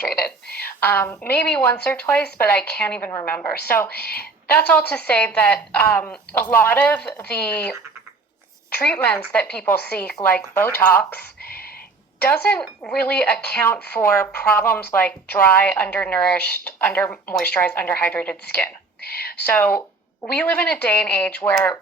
hydrated. Maybe once or twice, but I can't even remember. So that's all to say that a lot of the treatments that people seek, like Botox, doesn't really account for problems like dry, undernourished, under-moisturized, underhydrated skin. So we live in a day and age where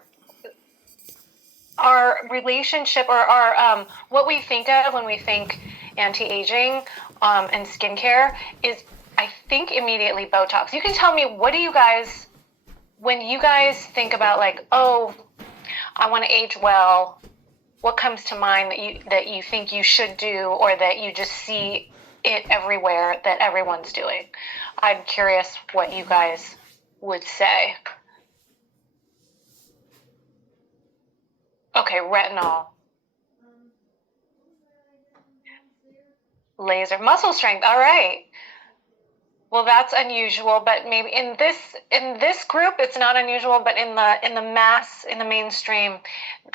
our relationship or our what we think of when we think anti-aging and skincare is, I think, immediately Botox. You can tell me, what do you guys, when you guys think about like, oh, I want to age well, what comes to mind that you think you should do, or that you just see it everywhere that everyone's doing? I'm curious what you guys would say. Okay, retinol. Laser. Muscle strength. All right. Well, that's unusual, but maybe in this group it's not unusual, but in the mainstream,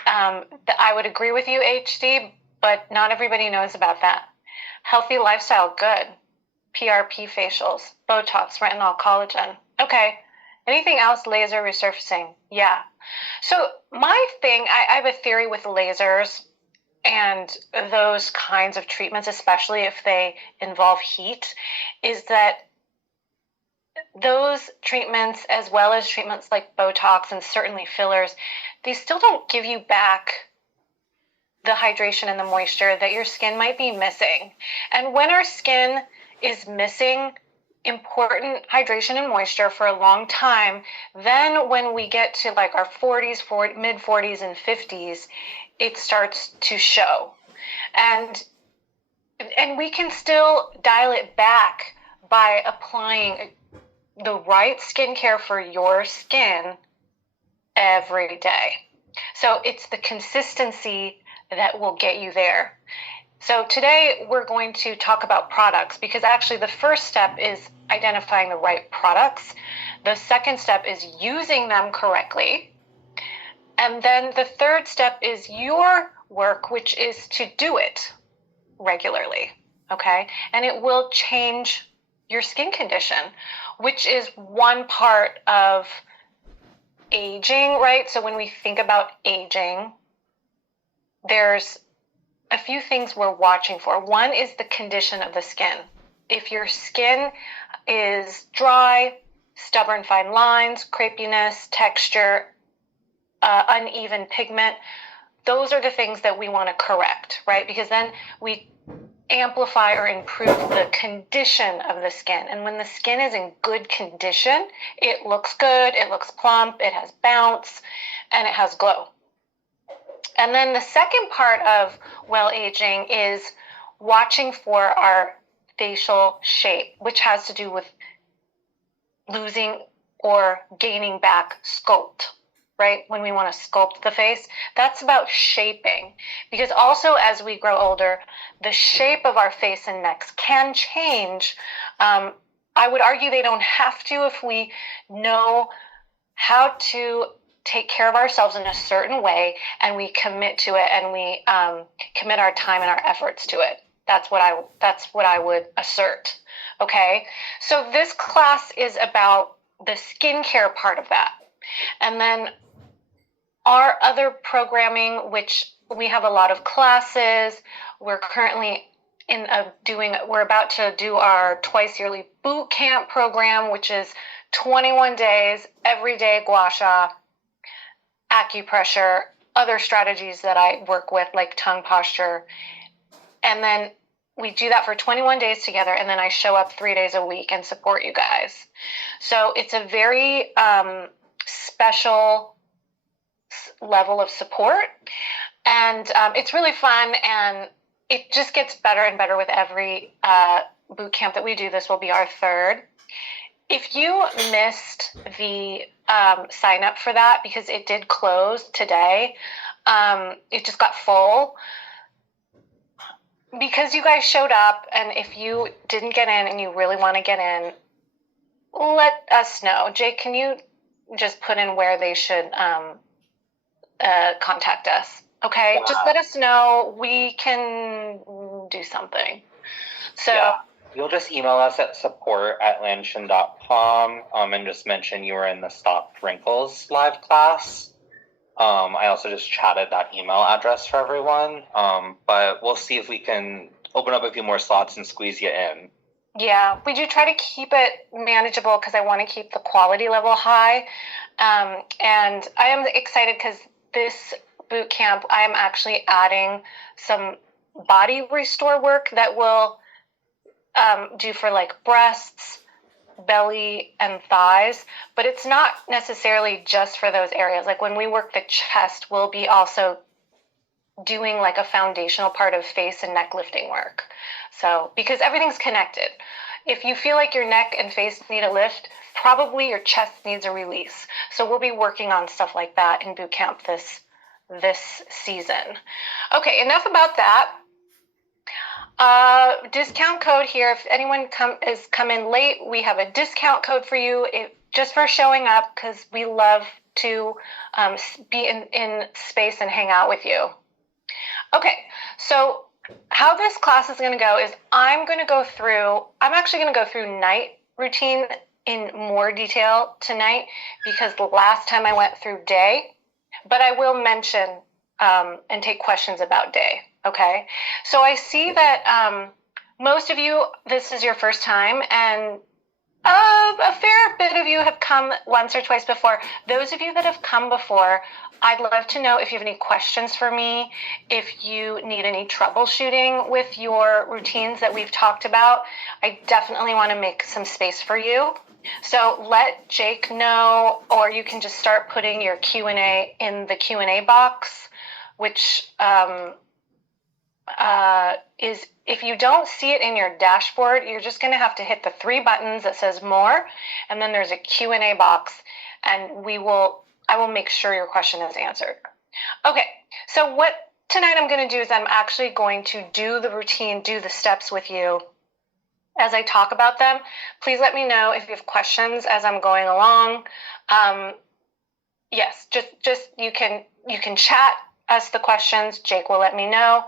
I would agree with you, HD, but not everybody knows about that. Healthy lifestyle, good. PRP facials, Botox, retinol, collagen. Okay. Anything else? Laser resurfacing. Yeah. So my thing, I have a theory with lasers and those kinds of treatments, especially if they involve heat, is that those treatments, as well as treatments like Botox and certainly fillers, they still don't give you back the hydration and the moisture that your skin might be missing. And when our skin is missing important hydration and moisture for a long time, then when we get to like our 40s, mid 40s and 50s, it starts to show. And we can still dial it back by applying the right skincare for your skin every day. So it's the consistency that will get you there. So today we're going to talk about products, because actually the first step is identifying the right products. The second step is using them correctly. And then the third step is your work, which is to do it regularly, okay? And it will change your skin condition, which is one part of aging, right? So when we think about aging, there's a few things we're watching for. One is the condition of the skin. If your skin is dry, stubborn fine lines, crepiness, texture, uneven pigment, those are the things that we want to correct, right? Because then we amplify or improve the condition of the skin. And when the skin is in good condition, it looks good, it looks plump, it has bounce, and it has glow. And then the second part of well aging is watching for our facial shape, which has to do with losing or gaining back sculpt, right? When we want to sculpt the face, that's about shaping. Because also as we grow older, the shape of our face and necks can change. I would argue they don't have to if we know how to take care of ourselves in a certain way and we commit to it, and we commit our time and our efforts to it. That's what I would assert. Okay, so this class is about the skincare part of that. And then our other programming, which we have a lot of classes. We're currently we're about to do our twice yearly boot camp program, which is 21 days, everyday gua sha, acupressure, other strategies that I work with like tongue posture. And then we do that for 21 days together, and then I show up 3 days a week and support you guys. So it's a very special level of support, and it's really fun, and it just gets better and better with every boot camp that we do. This will be our third. If you missed the sign up for that, because it did close today, it just got full, because you guys showed up, and if you didn't get in and you really want to get in, let us know. Jake, can you just put in where they should contact us? Okay, just let us know. We can do something. So, yeah. you'll just email us at support@lanshin.com and just mention you were in the Stop Wrinkles live class. I also just chatted that email address for everyone, but we'll see if we can open up a few more slots and squeeze you in. Yeah, we do try to keep it manageable because I want to keep the quality level high. And I am excited because this boot camp, I am actually adding some body restore work that will do for like breasts, belly, and thighs, but it's not necessarily just for those areas. Like when we work the chest, we'll be also doing like a foundational part of face and neck lifting work. So, because everything's connected. If you feel like your neck and face need a lift, probably your chest needs a release. So we'll be working on stuff like that in boot camp this season. Okay, enough about that. Discount code here. If anyone is come in late, we have a discount code for you just for showing up because we love to be in space and hang out with you. Okay, so how this class is going to go is I'm actually going to go through night routine in more detail tonight because the last time I went through day, but I will mention and take questions about day. Okay, so I see that most of you, this is your first time, and a fair bit of you have come once or twice before. Those of you that have come before, I'd love to know if you have any questions for me, if you need any troubleshooting with your routines that we've talked about. I definitely want to make some space for you. So let Jake know, or you can just start putting your Q&A in the Q&A box, which is, if you don't see it in your dashboard, you're just going to have to hit the 3 buttons that says more, and then there's a Q&A box, and I will make sure your question is answered. Okay, so what tonight I'm going to do is I'm actually going to do the routine, do the steps with you as I talk about them. Please let me know if you have questions as I'm going along. Yes, just you can chat us the questions. Jake will let me know.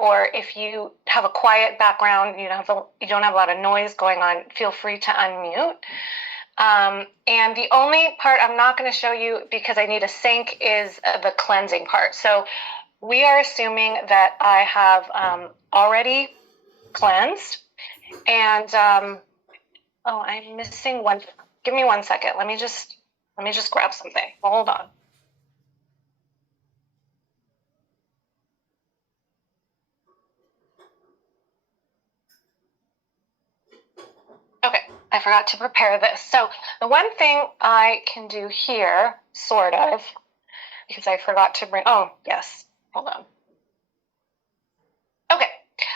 Or if you have a quiet background, you don't have a lot of noise going on, feel free to unmute. And the only part I'm not going to show you because I need a sync is the cleansing part. So we are assuming that I have already cleansed. And I'm missing one. Give me 1 second. Let me just grab something. Hold on. Okay, I forgot to prepare this. So the one thing I can do here, sort of, because I forgot to bring, oh, yes, hold on. Okay,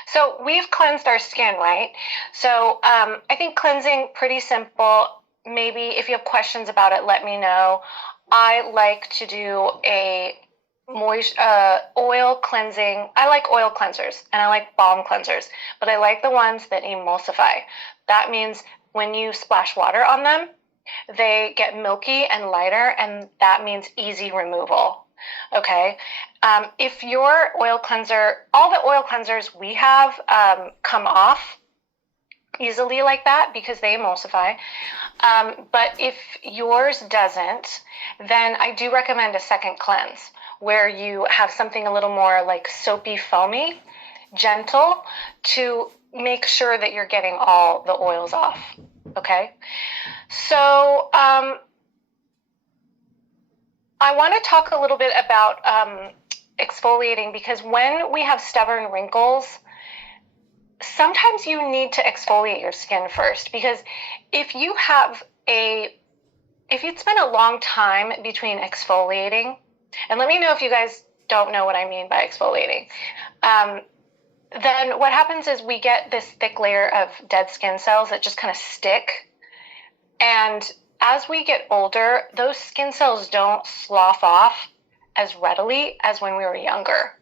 so we've cleansed our skin, right? So I think cleansing, pretty simple. Maybe if you have questions about it, let me know. I like to do a oil cleansing. I like oil cleansers and I like balm cleansers, but I like the ones that emulsify. That means when you splash water on them, they get milky and lighter, and that means easy removal. Okay. If your oil cleanser, all the oil cleansers we have come off easily like that because they emulsify. But if yours doesn't, then I do recommend a second cleanse where you have something a little more like soapy, foamy, gentle to make sure that you're getting all the oils off. Okay. So I want to talk a little bit about exfoliating because when we have stubborn wrinkles, sometimes you need to exfoliate your skin first because if you'd spend a long time between exfoliating, and let me know if you guys don't know what I mean by exfoliating, then what happens is we get this thick layer of dead skin cells that just kind of stick. And as we get older, those skin cells don't slough off as readily as when we were younger.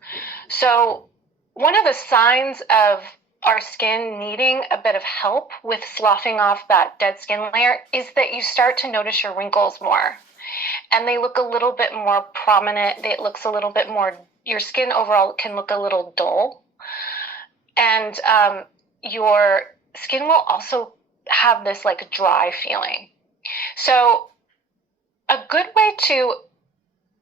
So one of the signs of our skin needing a bit of help with sloughing off that dead skin layer is that you start to notice your wrinkles more. And they look a little bit more prominent. It looks a little bit more, your skin overall can look a little dull. And your skin will also have this like dry feeling. So a good way to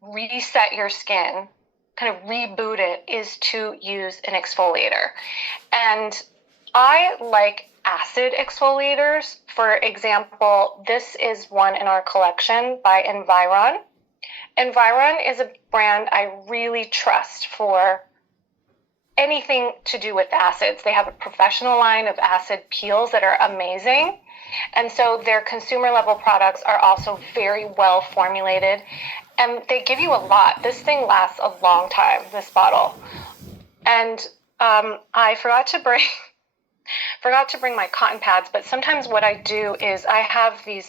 reset your skin, kind of reboot it, is to use an exfoliator. And I like acid exfoliators. For example, this is one in our collection by Environ. Environ is a brand I really trust for anything to do with acids. They have a professional line of acid peels that are amazing. And so their consumer level products are also very well formulated, and they give you a lot. This thing lasts a long time, this bottle. And I forgot to bring my cotton pads, but sometimes what I do is I have these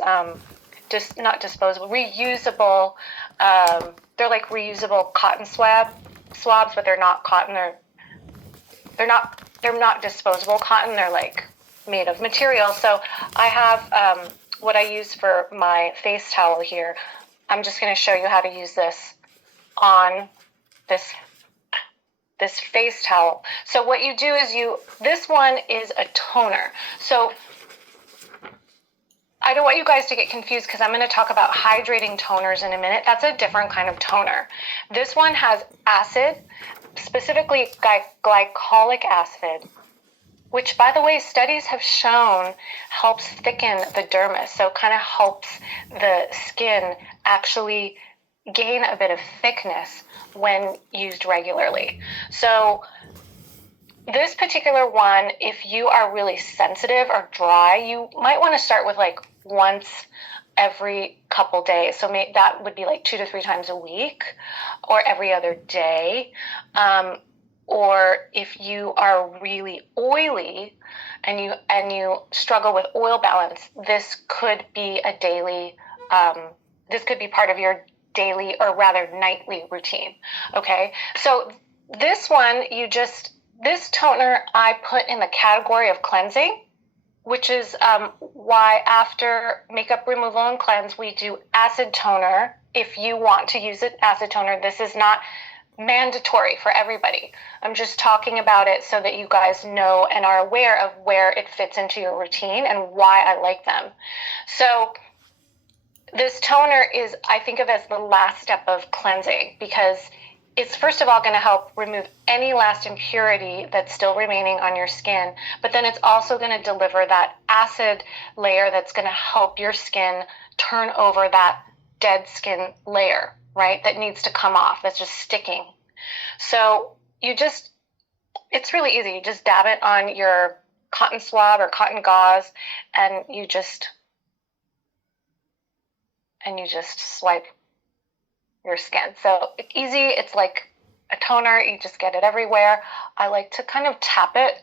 just not disposable, reusable, they're like reusable cotton swabs, but they're not cotton. They're not disposable cotton. They're like made of material. So I have what I use for my face towel here. I'm just going to show you how to use this on this face towel. So what you do is this one is a toner. So I don't want you guys to get confused because I'm going to talk about hydrating toners in a minute. That's a different kind of toner. This one has acid, specifically glycolic acid, which, by the way, studies have shown helps thicken the dermis. So it kind of helps the skin actually gain a bit of thickness when used regularly. So this particular one, if you are really sensitive or dry, you might want to start with like once every couple days. So that would be like 2 to 3 times a week, or every other day. Or if you are really oily and you struggle with oil balance, this could be a daily. This could be part of your daily, or rather nightly, routine. Okay, so this one, this toner I put in the category of cleansing, which is why after makeup removal and cleanse, we do acid toner. If you want to use an acid toner, this is not mandatory for everybody. I'm just talking about it so that you guys know and are aware of where it fits into your routine and why I like them. So this toner is, I think of as the last step of cleansing, because it's first of all going to help remove any last impurity that's still remaining on your skin, but then it's also going to deliver that acid layer that's going to help your skin turn over that dead skin layer, right, that needs to come off, that's just sticking. So it's really easy. You just dab it on your cotton swab or cotton gauze, and you just swipe your skin. So it's easy. It's like a toner. You just get it everywhere. I like to kind of tap it.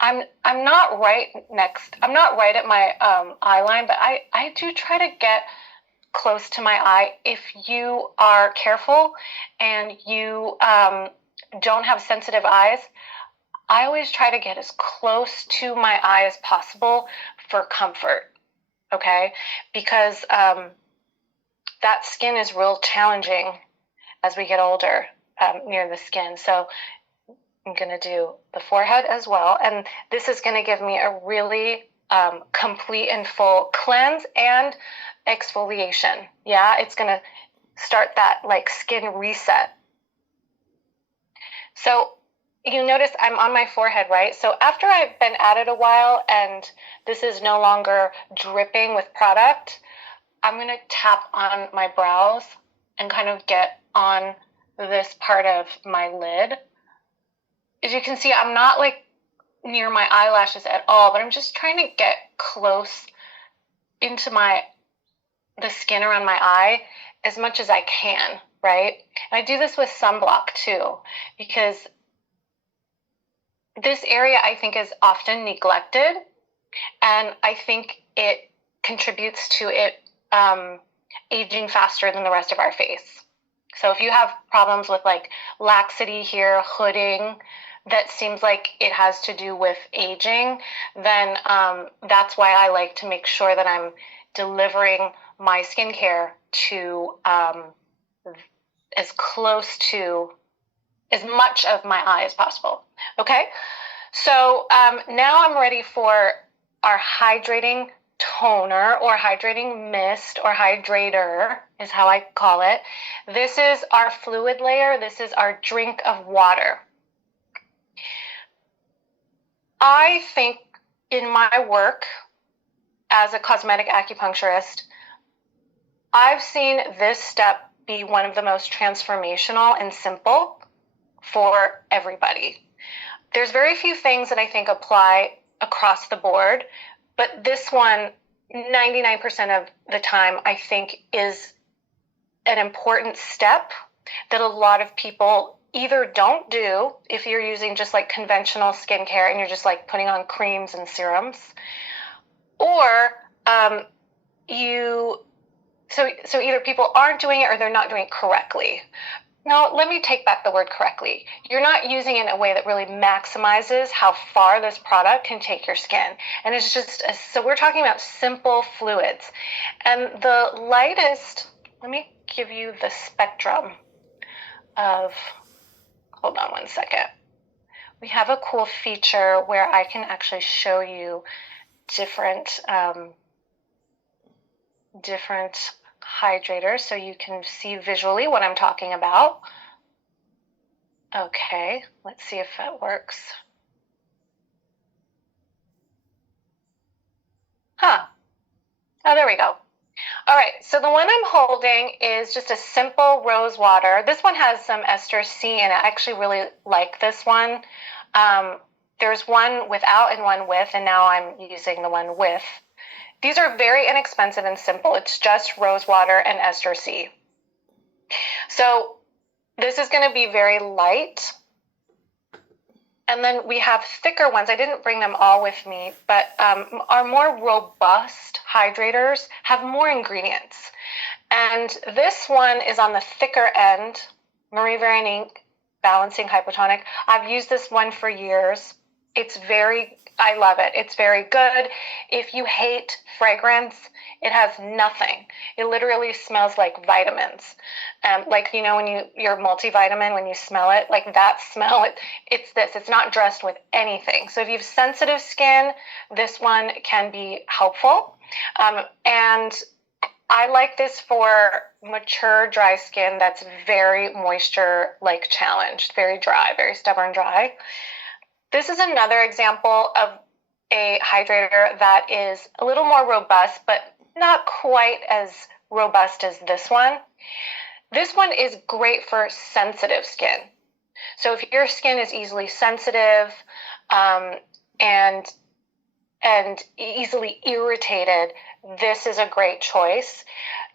I'm not right at my eye line, but I do try to get close to my eye. If you are careful and you don't have sensitive eyes, I always try to get as close to my eye as possible for comfort. Okay, because that skin is real challenging as we get older near the skin. So I'm going to do the forehead as well. And this is going to give me a really complete and full cleanse and exfoliation. Yeah, it's going to start that like skin reset. So you notice I'm on my forehead, right? So after I've been at it a while and this is no longer dripping with product, I'm going to tap on my brows and kind of get on this part of my lid. As you can see, I'm not like near my eyelashes at all, but I'm just trying to get close into the skin around my eye as much as I can, right? And I do this with sunblock too, because this area I think is often neglected, and I think it contributes to it aging faster than the rest of our face. So if you have problems with like laxity here, hooding, that seems like it has to do with aging, then that's why I like to make sure that I'm delivering my skincare to as close to as much of my eye as possible. Okay, so now I'm ready for our hydrating toner or hydrating mist or hydrator is how I call it. This is our fluid layer. This is our drink of water. I think in my work as a cosmetic acupuncturist, I've seen this step be one of the most transformational and simple for everybody. There's very few things that I think apply across the board, but this one, 99% of the time, I think is an important step that a lot of people either don't do if you're using just like conventional skincare and you're just like putting on creams and serums, or so either people aren't doing it or they're not doing it correctly. No, let me take back the word correctly. You're not using it in a way that really maximizes how far this product can take your skin. And it's just, so we're talking about simple fluids. And the lightest, let me give you the spectrum of, hold on one second. We have a cool feature where I can actually show you different hydrators so you can see visually what I'm talking about. Okay, let's see if that works. Oh, there we go. All right, so the one I'm holding is just a simple rose water. This one has some ester C in it. I actually really like this one. There's one without and one with, and now I'm using the one with. These are very inexpensive and simple. It's just rose water and ester C. So this is going to be very light. And then we have thicker ones. I didn't bring them all with me, but our more robust hydrators have more ingredients. And this one is on the thicker end, Marie Veronique Balancing Hypotonic. I've used this one for years. I love it. It's very good. If you hate fragrance, it has nothing. It literally smells like vitamins. Like, you know, when your multivitamin, when you smell it, like that smell, it's this. It's not dressed with anything. So if you have sensitive skin, this one can be helpful. And I like this for mature, dry skin that's very moisture, like challenged, very dry, very stubborn dry. This is another example of a hydrator that is a little more robust, but not quite as robust as this one. This one is great for sensitive skin. So if your skin is easily sensitive and easily irritated, this is a great choice.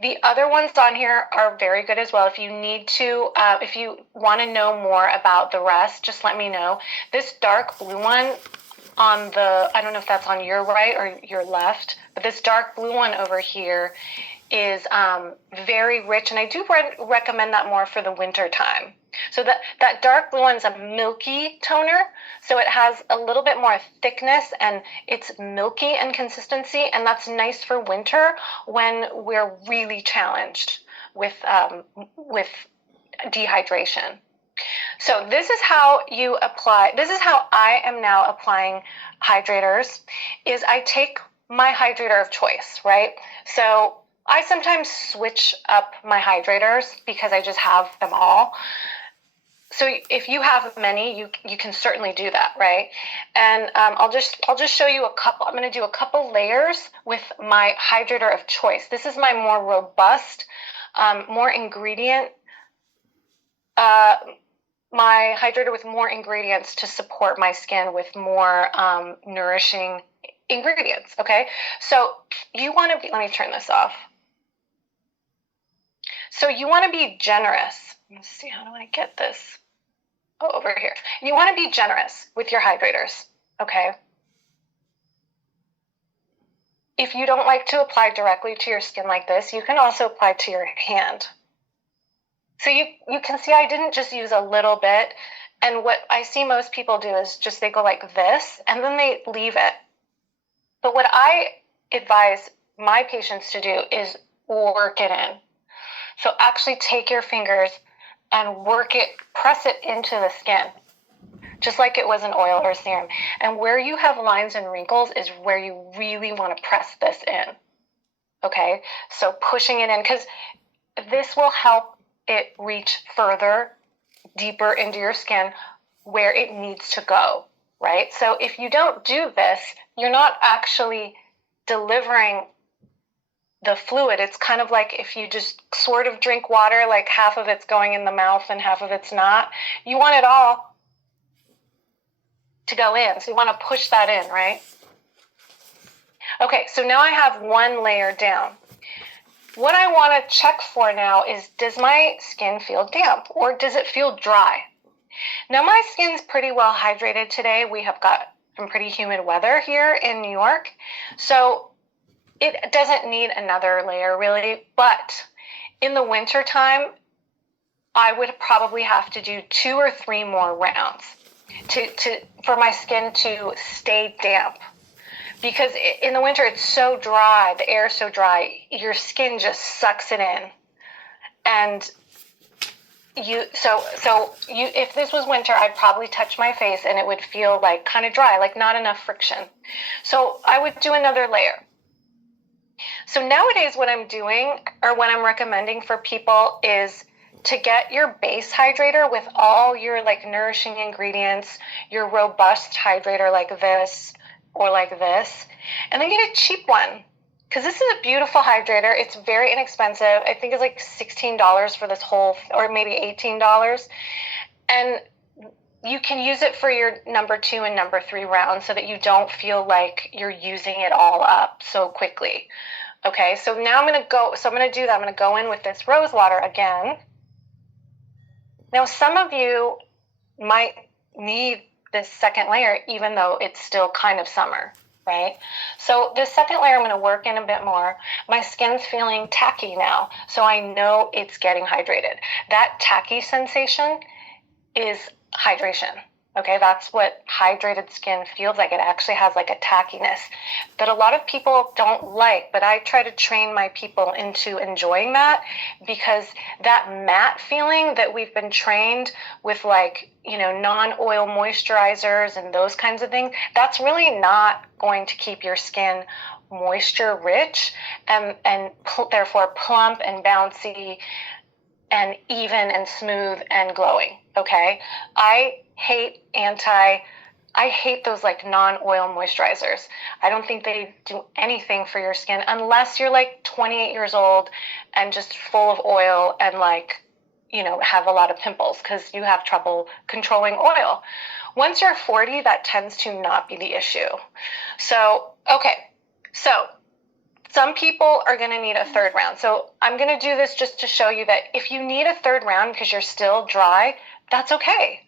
The other ones on here are very good as well. If you need to, if you want to know more about the rest, just let me know. This dark blue one on the, I don't know if that's on your right or your left, but this dark blue one over here is very rich, and I do recommend that more for the winter time. So that dark blue one is a milky toner, so it has a little bit more thickness and it's milky in consistency, and that's nice for winter when we're really challenged with dehydration. So this is how you apply, this is how I am now applying hydrators, is I take my hydrator of choice, right? So I sometimes switch up my hydrators because I just have them all. So if you have many, you can certainly do that, right? And I'll just show you a couple. I'm going to do a couple layers with my hydrator of choice. This is my more robust, more ingredient, my hydrator with more ingredients to support my skin with more nourishing ingredients, okay? So you want to be, let me turn this off. So you want to be generous. Let's see, how do I get this? Oh, over here. You want to be generous with your hydrators, okay? If you don't like to apply directly to your skin like this, you can also apply to your hand. So you can see I didn't just use a little bit, and what I see most people do is just they go like this, and then they leave it. But what I advise my patients to do is work it in. So actually take your fingers and press it into the skin, just like it was an oil or serum. And where you have lines and wrinkles is where you really want to press this in. Okay, so pushing it in, because this will help it reach further, deeper into your skin where it needs to go, right? So if you don't do this, you're not actually delivering the fluid. It's kind of like if you just sort of drink water, like half of it's going in the mouth and half of it's not. You want it all to go in, so you want to push that in, right? Okay, so now I have one layer down. What I want to check for now is, does my skin feel damp or does it feel dry? Now my skin's pretty well hydrated today. We have got some pretty humid weather here in New York, so it doesn't need another layer really, but in the winter time, I would probably have to do 2 or 3 more rounds for my skin to stay damp. Because in the winter, it's so dry, the air is so dry, your skin just sucks it in. And if this was winter, I'd probably touch my face and it would feel like kind of dry, like not enough friction. So I would do another layer. So nowadays what I'm doing, or what I'm recommending for people, is to get your base hydrator with all your like nourishing ingredients, your robust hydrator like this or like this, and then get a cheap one. Because this is a beautiful hydrator. It's very inexpensive. I think it's like $16 for this whole, or maybe $18. And you can use it for your number 2 and number 3 rounds so that you don't feel like you're using it all up so quickly. Okay, so now I'm going to do that. I'm going to go in with this rose water again. Now, some of you might need this second layer, even though it's still kind of summer, right? So this second layer, I'm going to work in a bit more. My skin's feeling tacky now, so I know it's getting hydrated. That tacky sensation is hydration. Okay, that's what hydrated skin feels like. It actually has like a tackiness that a lot of people don't like, but I try to train my people into enjoying that, because that matte feeling that we've been trained with, like, non-oil moisturizers and those kinds of things, that's really not going to keep your skin moisture rich and therefore plump and bouncy and even and smooth and glowing. Okay, I hate those like non-oil moisturizers. I don't think they do anything for your skin unless you're like 28 years old and just full of oil and have a lot of pimples because you have trouble controlling oil. Once you're 40, that tends to not be the issue. So some people are going to need a third round. So I'm going to do this just to show you that if you need a third round because you're still dry, that's okay.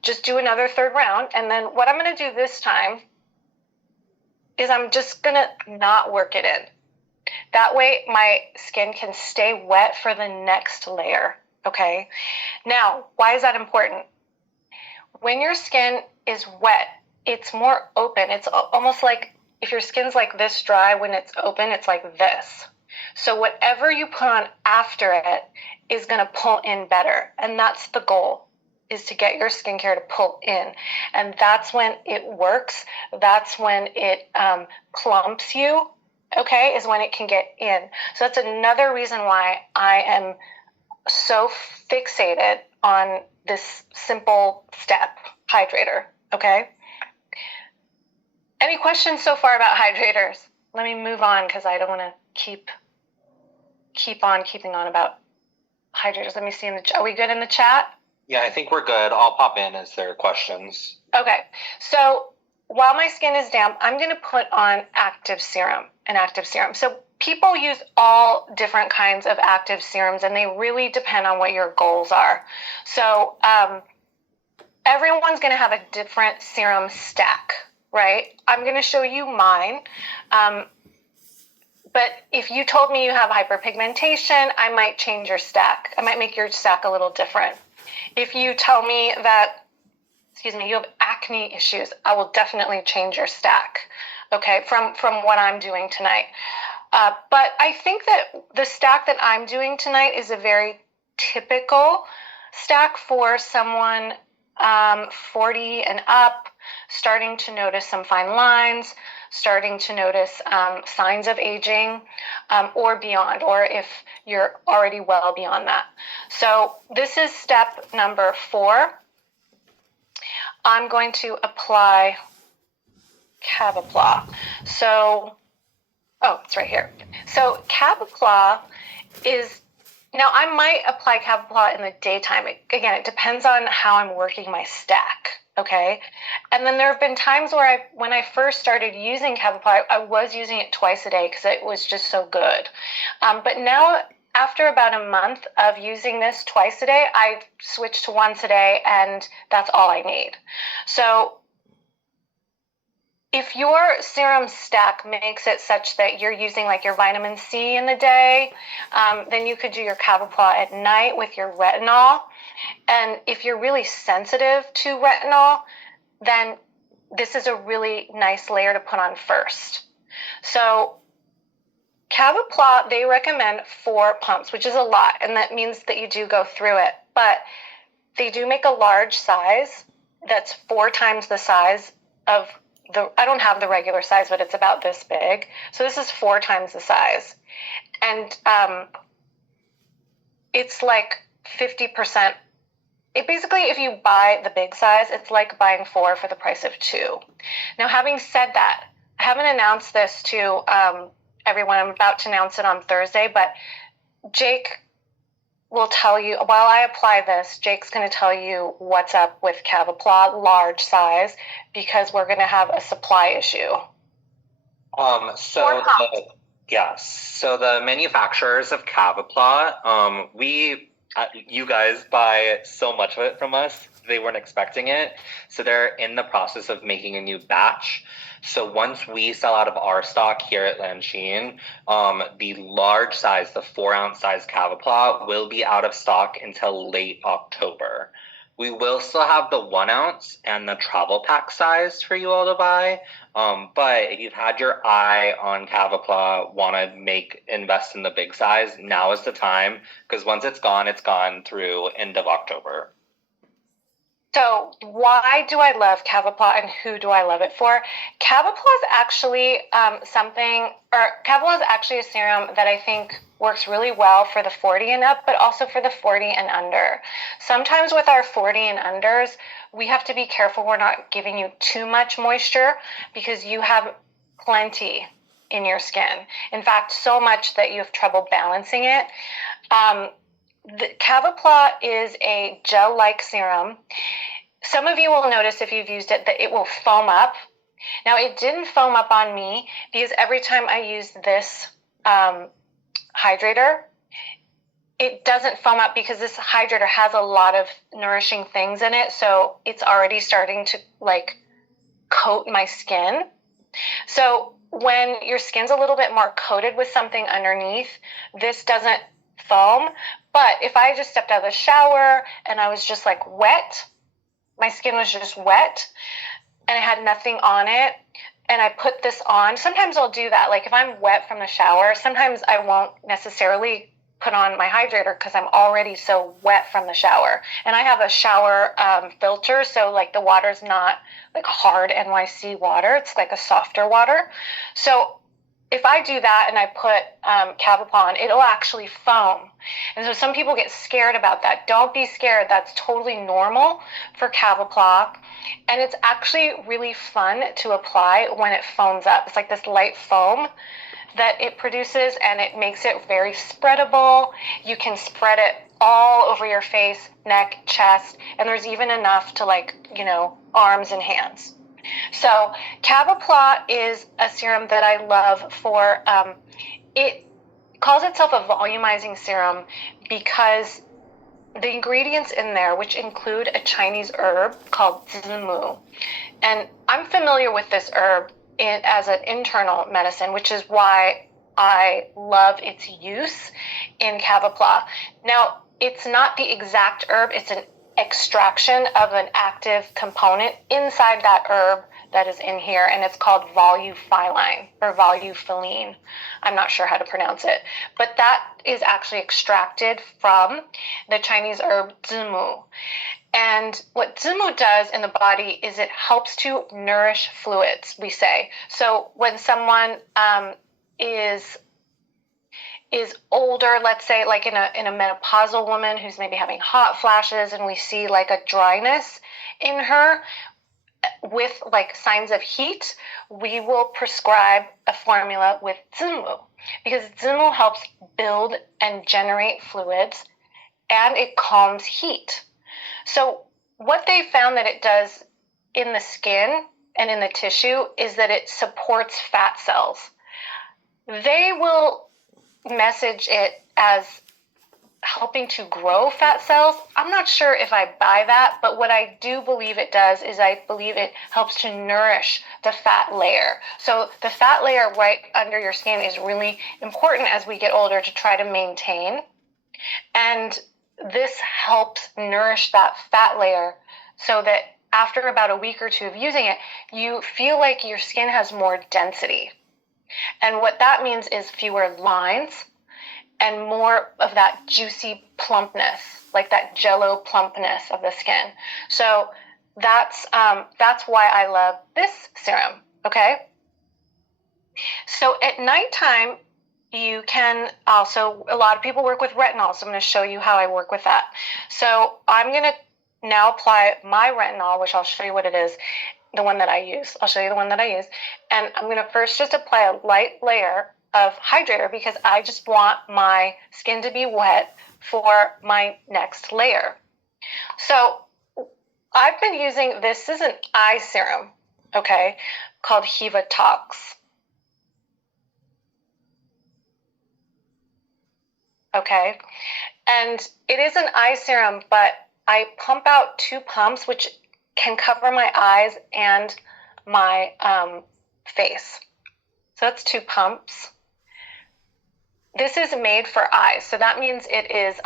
Just do another third round. And then what I'm going to do this time is I'm just going to not work it in. That way my skin can stay wet for the next layer. Okay. Now, why is that important? When your skin is wet, it's more open. It's almost like if your skin's like this dry, when it's open, it's like this. So whatever you put on after it is going to pull in better. And that's the goal, is to get your skincare to pull in. And that's when it works. That's when it plumps you, okay, is when it can get in. So that's another reason why I am so fixated on this simple step, hydrator, okay? Any questions so far about hydrators? Let me move on because I don't want to keep on keeping on about hydrators. Let me see are we good in the chat? Yeah, I think we're good. I'll pop in as there are questions. Okay, so while my skin is damp, I'm going to put on an active serum. So people use all different kinds of active serums, and they really depend on what your goals are. So everyone's going to have a different serum stack, right? I'm going to show you mine. But if you told me you have hyperpigmentation, I might change your stack. I might make your stack a little different. If you tell me that, you have acne issues, I will definitely change your stack, okay, from what I'm doing tonight. But I think that the stack that I'm doing tonight is a very typical stack for someone 40 and up, starting to notice some fine lines, starting to notice signs of aging, or beyond, or if you're already well beyond that. So this is step number 4. I'm going to apply Cavapla. So, oh, it's right here. So Cavapla is, now I might apply Cavapla in the daytime. Again, it depends on how I'm working my stack, okay? And then there have been times where when I first started using Cavapla, I was using it twice a day because it was just so good. But now, after about a month of using this twice a day, I switched to once a day, and that's all I need. So if your serum stack makes it such that you're using like your vitamin C in the day, then you could do your Cavapla at night with your retinol. And if you're really sensitive to retinol, then this is a really nice layer to put on first. So Cavapla, they recommend 4 pumps, which is a lot, and that means that you do go through it. But they do make a large size that's 4 times the size of I don't have the regular size, but it's about this big. So this is 4 times the size. And it's like 50%. Basically, if you buy the big size, it's like buying 4 for the price of 2. Now, having said that, I haven't announced this to everyone. I'm about to announce it on Thursday, but Jake will tell you, while I apply this, Jake's going to tell you what's up with Cavapla large size, because we're going to have a supply issue. So the manufacturers of Cavapla, you guys buy so much of it from us. They weren't expecting it, so they're in the process of making a new batch. So once we sell out of our stock here at Lanshin, the large size, the 4-ounce size Cavapla will be out of stock until late October. We will still have the 1 ounce and the travel pack size for you all to buy. But if you've had your eye on Cavapla, want to invest in the big size, now is the time, because once it's gone through end of October. So why do I love Cavapla, and who do I love it for? Cavapla is actually Cavapla is actually a serum that I think works really well for the 40 and up, but also for the 40 and under. Sometimes with our 40 and unders, we have to be careful we're not giving you too much moisture, because you have plenty in your skin. In fact, so much that you have trouble balancing it. The Cavapla is a gel-like serum. Some of you will notice, if you've used it, that it will foam up. Now, it didn't foam up on me, because every time I use this hydrator, it doesn't foam up, because this hydrator has a lot of nourishing things in it, so it's already starting to like coat my skin. So when your skin's a little bit more coated with something underneath, this doesn't foam. But if I just stepped out of the shower and I was just like wet, my skin was just wet and I had nothing on it, and I put this on, sometimes I'll do that. Like if I'm wet from the shower, sometimes I won't necessarily put on my hydrator because I'm already so wet from the shower. And I have a shower filter, so like the water's not like hard NYC water, it's like a softer water. So if I do that and I put Cavapla on, it'll actually foam. And so some people get scared about that. Don't be scared. That's totally normal for Cavapla. And it's actually really fun to apply when it foams up. It's like this light foam that it produces, and it makes it very spreadable. You can spread it all over your face, neck, chest, and there's even enough to arms and hands. So Cavapla is a serum that I love for, it calls itself a volumizing serum because the ingredients in there, which include a Chinese herb called zimu, and I'm familiar with this herb as an internal medicine, which is why I love its use in Cavapla. Now, it's not the exact herb, it's an extraction of an active component inside that herb that is in here, and it's called volufiline or volufiline. I'm not sure how to pronounce it, but that is actually extracted from the Chinese herb zimu. And what zimu does in the body is it helps to nourish fluids, we say. So when someone is older, let's say like in a menopausal woman who's maybe having hot flashes, and we see like a dryness in her with like signs of heat, we will prescribe a formula with zimu, because zimu helps build and generate fluids, and it calms heat. So what they found that it does in the skin and in the tissue is that it supports fat cells. They will message it as helping to grow fat cells. I'm not sure if I buy that, but what I do believe it does is I believe it helps to nourish the fat layer. So the fat layer right under your skin is really important as we get older to try to maintain. And this helps nourish that fat layer so that after about a week or two of using it, you feel like your skin has more density. And what that means is fewer lines and more of that juicy plumpness, like that jello plumpness of the skin. So that's why I love this serum, okay? So at nighttime, you can also, a lot of people work with retinol, so I'm going to show you how I work with that. So I'm going to now apply my retinol, which I'll show you what it is, the one that I use. I'll show you the one that I use. And I'm going to first just apply a light layer of hydrator because I just want my skin to be wet for my next layer. So I've been using, this is an eye serum, okay, called Hiva Tox. Okay, and it is an eye serum, but I pump out 2 pumps, which can cover my eyes and my face. So that's 2 pumps. This is made for eyes, so that means it is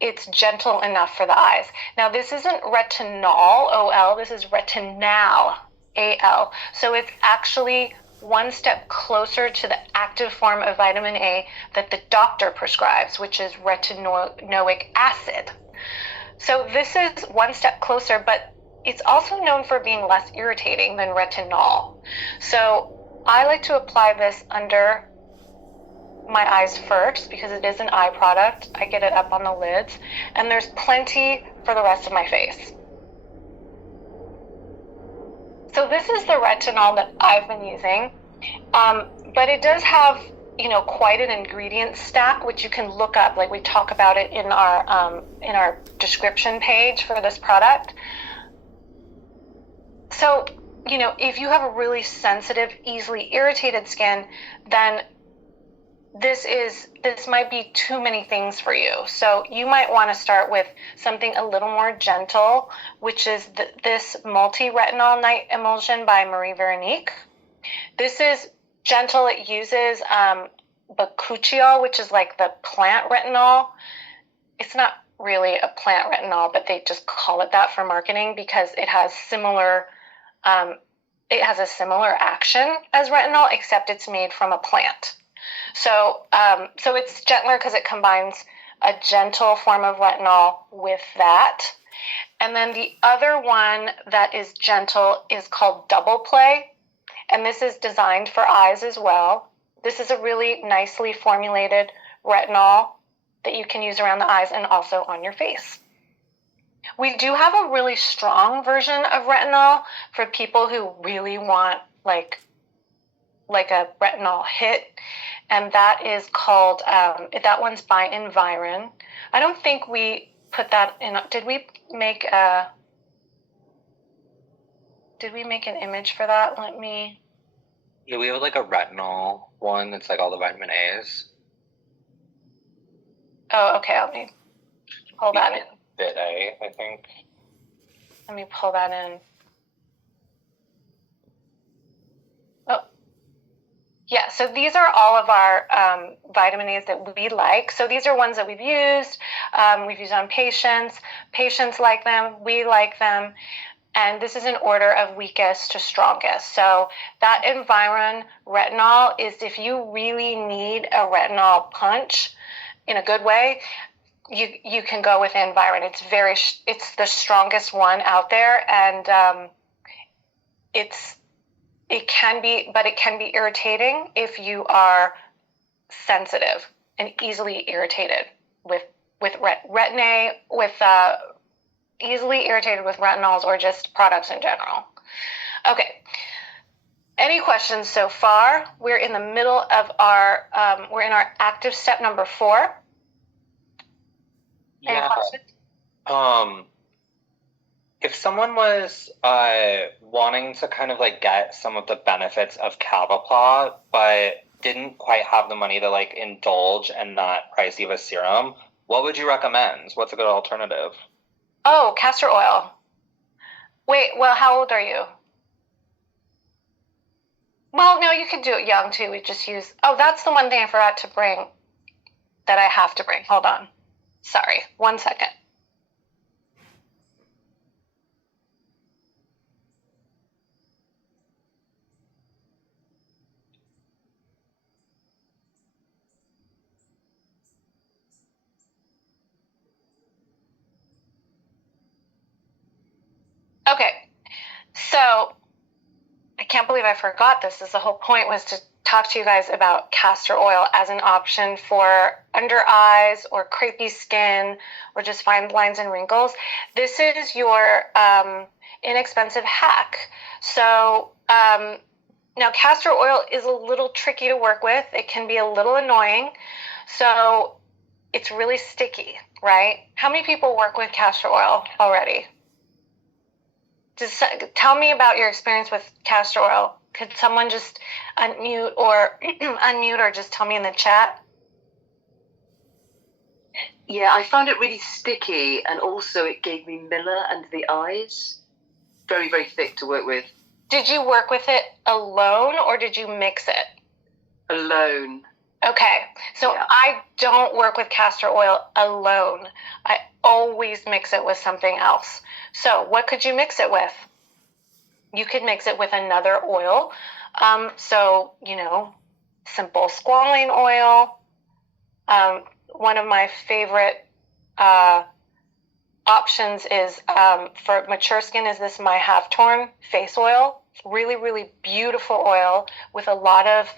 it's gentle enough for the eyes. Now this isn't retinol, O-L, this is retinal, A-L. So it's actually one step closer to the active form of vitamin A that the doctor prescribes, which is retinoic acid. So this is one step closer, but it's also known for being less irritating than retinol. So I like to apply this under my eyes first because it is an eye product. I get it up on the lids, and there's plenty for the rest of my face. So this is the retinol that I've been using, but it does have, quite an ingredient stack, which you can look up. Like we talk about it in our description page for this product. So, if you have a really sensitive, easily irritated skin, then this might be too many things for you. So you might want to start with something a little more gentle, which is this multi-retinol night emulsion by Marie Veronique. This is gentle. It uses bakuchiol, which is like the plant retinol. It's not really a plant retinol, but they just call it that for marketing because it has a similar action as retinol, except it's made from a plant. So it's gentler because it combines a gentle form of retinol with that. And then the other one that is gentle is called Double Play. And this is designed for eyes as well. This is a really nicely formulated retinol that you can use around the eyes and also on your face. We do have a really strong version of retinol for people who really want like a retinol hit. And that is called, that one's by Environ. I don't think we put that in. Did we make an image for that? Yeah, we have like a retinol one that's like all the vitamin A's. Oh, okay. Let me pull that in. Bit A, I think. Let me pull that in. Oh, yeah. So these are all of our vitamin A's that we like. So these are ones that we've used. We've used on patients. Patients like them. We like them. And this is in order of weakest to strongest. So that Environ retinol is if you really need a retinol punch in a good way, you can go with Environ. It's the strongest one out there, and it can be irritating if you are sensitive and easily irritated with easily irritated with retinols or just products in general. Okay. Any questions so far? We're in the middle of we're in our active step number 4. Any questions? If someone was wanting to kind of like get some of the benefits of Cavapla, but didn't quite have the money to like indulge in that pricey of a serum, what would you recommend? What's a good alternative? Oh, castor oil. Wait, well, how old are you? Well, no, you can do it young too. We just use, that's the one thing I forgot to bring that I have to bring. Hold on. Sorry, 1 second. Okay, so I can't believe I forgot this. The whole point was to talk to you guys about castor oil as an option for under eyes or crepey skin or just fine lines and wrinkles. This is your inexpensive hack. So now castor oil is a little tricky to work with. It can be a little annoying. So it's really sticky, right? How many people work with castor oil already? Just tell me about your experience with castor oil. Could someone just unmute or just tell me in the chat? Yeah, I found it really sticky, and also it gave me Miller under the eyes. Very, very thick to work with. Did you work with it alone or did you mix it? Alone. Okay, so yeah. I don't work with castor oil alone. I always mix it with something else. So what could you mix it with? You could mix it with another oil. So, simple squalane oil. One of my favorite options is for mature skin is this My Half Torn face oil. It's really, really beautiful oil with a lot of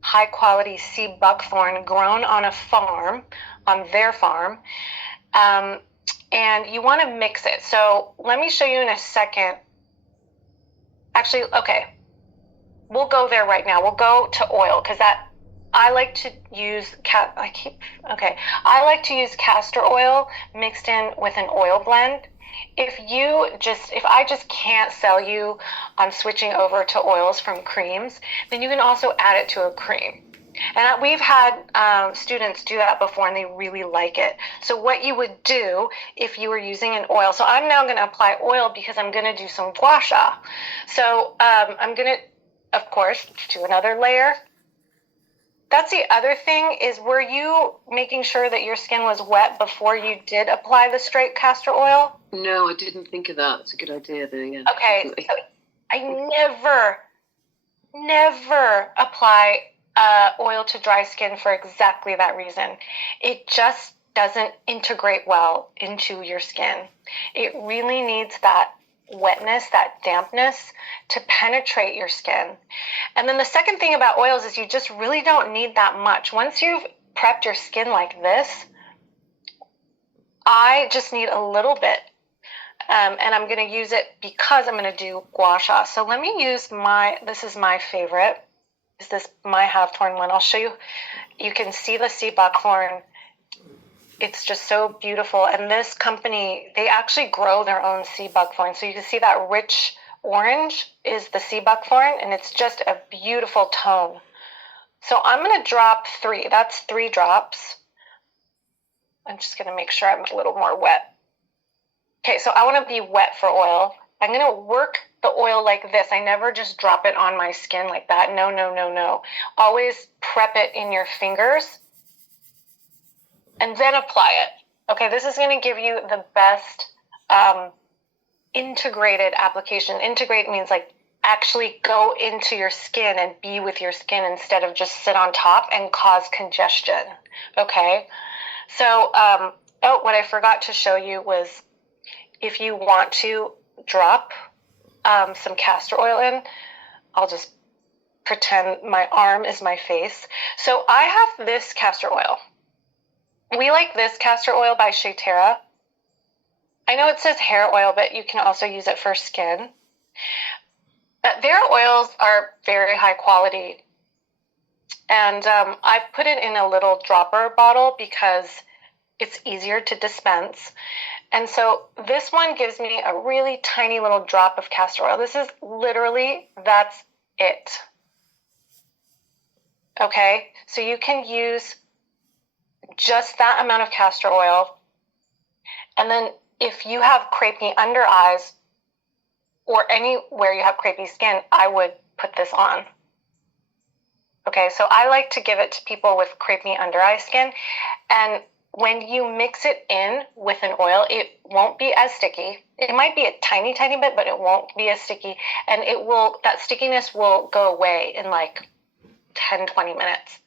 high quality sea buckthorn grown on a farm, on their farm. And you want to mix it. So let me show you in a second. Actually, okay, we'll go there right now. We'll go to oil because I like to use castor oil mixed in with an oil blend. If I just can't sell you on switching over to oils from creams, then you can also add it to a cream. And we've had students do that before, and they really like it. So what you would do if you were using an oil, so I'm now going to apply oil because I'm going to do some gua sha. So I'm going to, of course, do another layer. That's the other thing is, were you making sure that your skin was wet before you did apply the straight castor oil? No, I didn't think of that. It's a good idea, though, yeah. Okay, so I never apply oil to dry skin for exactly that reason. It just doesn't integrate well into your skin. It really needs that wetness, that dampness to penetrate your skin. And then the second thing about oils is you just really don't need that much. Once you've prepped your skin like this, I just need a little bit. And I'm going to use it because I'm going to do gua sha. So let me use this is my favorite. Is this My Half Torn one? I'll show you. You can see the sea buckthorn. It's just so beautiful. And this company, they actually grow their own sea buckthorn. So you can see that rich orange is the sea buckthorn, and it's just a beautiful tone. So I'm going to drop 3. That's 3 drops. I'm just going to make sure I'm a little more wet. Okay, so I want to be wet for oil. I'm going to work the oil like this. I never just drop it on my skin like that. No, no, no, no. Always prep it in your fingers and then apply it. Okay, this is going to give you the best integrated application. Integrate means like actually go into your skin and be with your skin instead of just sit on top and cause congestion. Okay. So, what I forgot to show you was if you want to drop some castor oil in, I'll just pretend my arm is my face. So I have this castor oil. We like this castor oil by Shea Terra. I know it says hair oil, but you can also use it for skin. Their oils are very high quality. And I've put it in a little dropper bottle because it's easier to dispense. And so this one gives me a really tiny little drop of castor oil. This is literally, that's it. Okay, so you can use just that amount of castor oil. And then if you have crepey under eyes or anywhere you have crepey skin, I would put this on. Okay, so I like to give it to people with crepey under eye skin. And when you mix it in with an oil, it won't be as sticky. It might be a tiny, tiny bit, but it won't be as sticky. And that stickiness will go away in like 10, 20 minutes.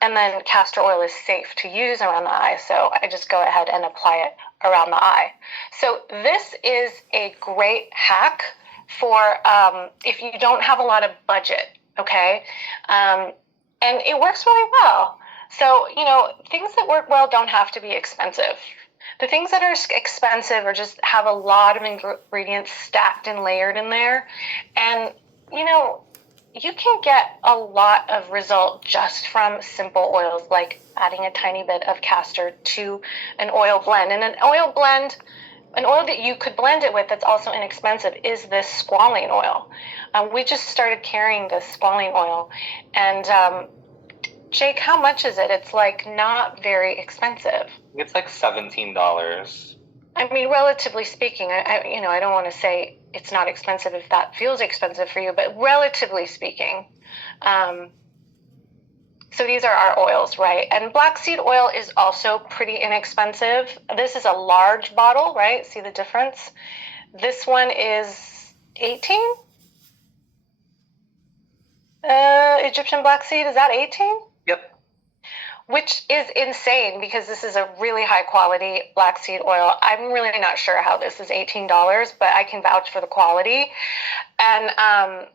And then castor oil is safe to use around the eye, so I just go ahead and apply it around the eye. So this is a great hack for if you don't have a lot of budget, okay? And it works really well. So, things that work well don't have to be expensive. The things that are expensive or just have a lot of ingredients stacked and layered in there. And, you can get a lot of result just from simple oils, like adding a tiny bit of castor to an oil blend. And an oil that you could blend it with that's also inexpensive is this squalane oil. We just started carrying this squalane oil. And Jake, how much is it? It's like not very expensive. It's like $17. I mean, relatively speaking, I don't want to say it's not expensive if that feels expensive for you, but relatively speaking. So these are our oils, right? And black seed oil is also pretty inexpensive. This is a large bottle, right? See the difference? This one is 18. Egyptian black seed, is that 18? Yep. Which is insane because this is a really high quality black seed oil. I'm really not sure how this is $18, but I can vouch for the quality. And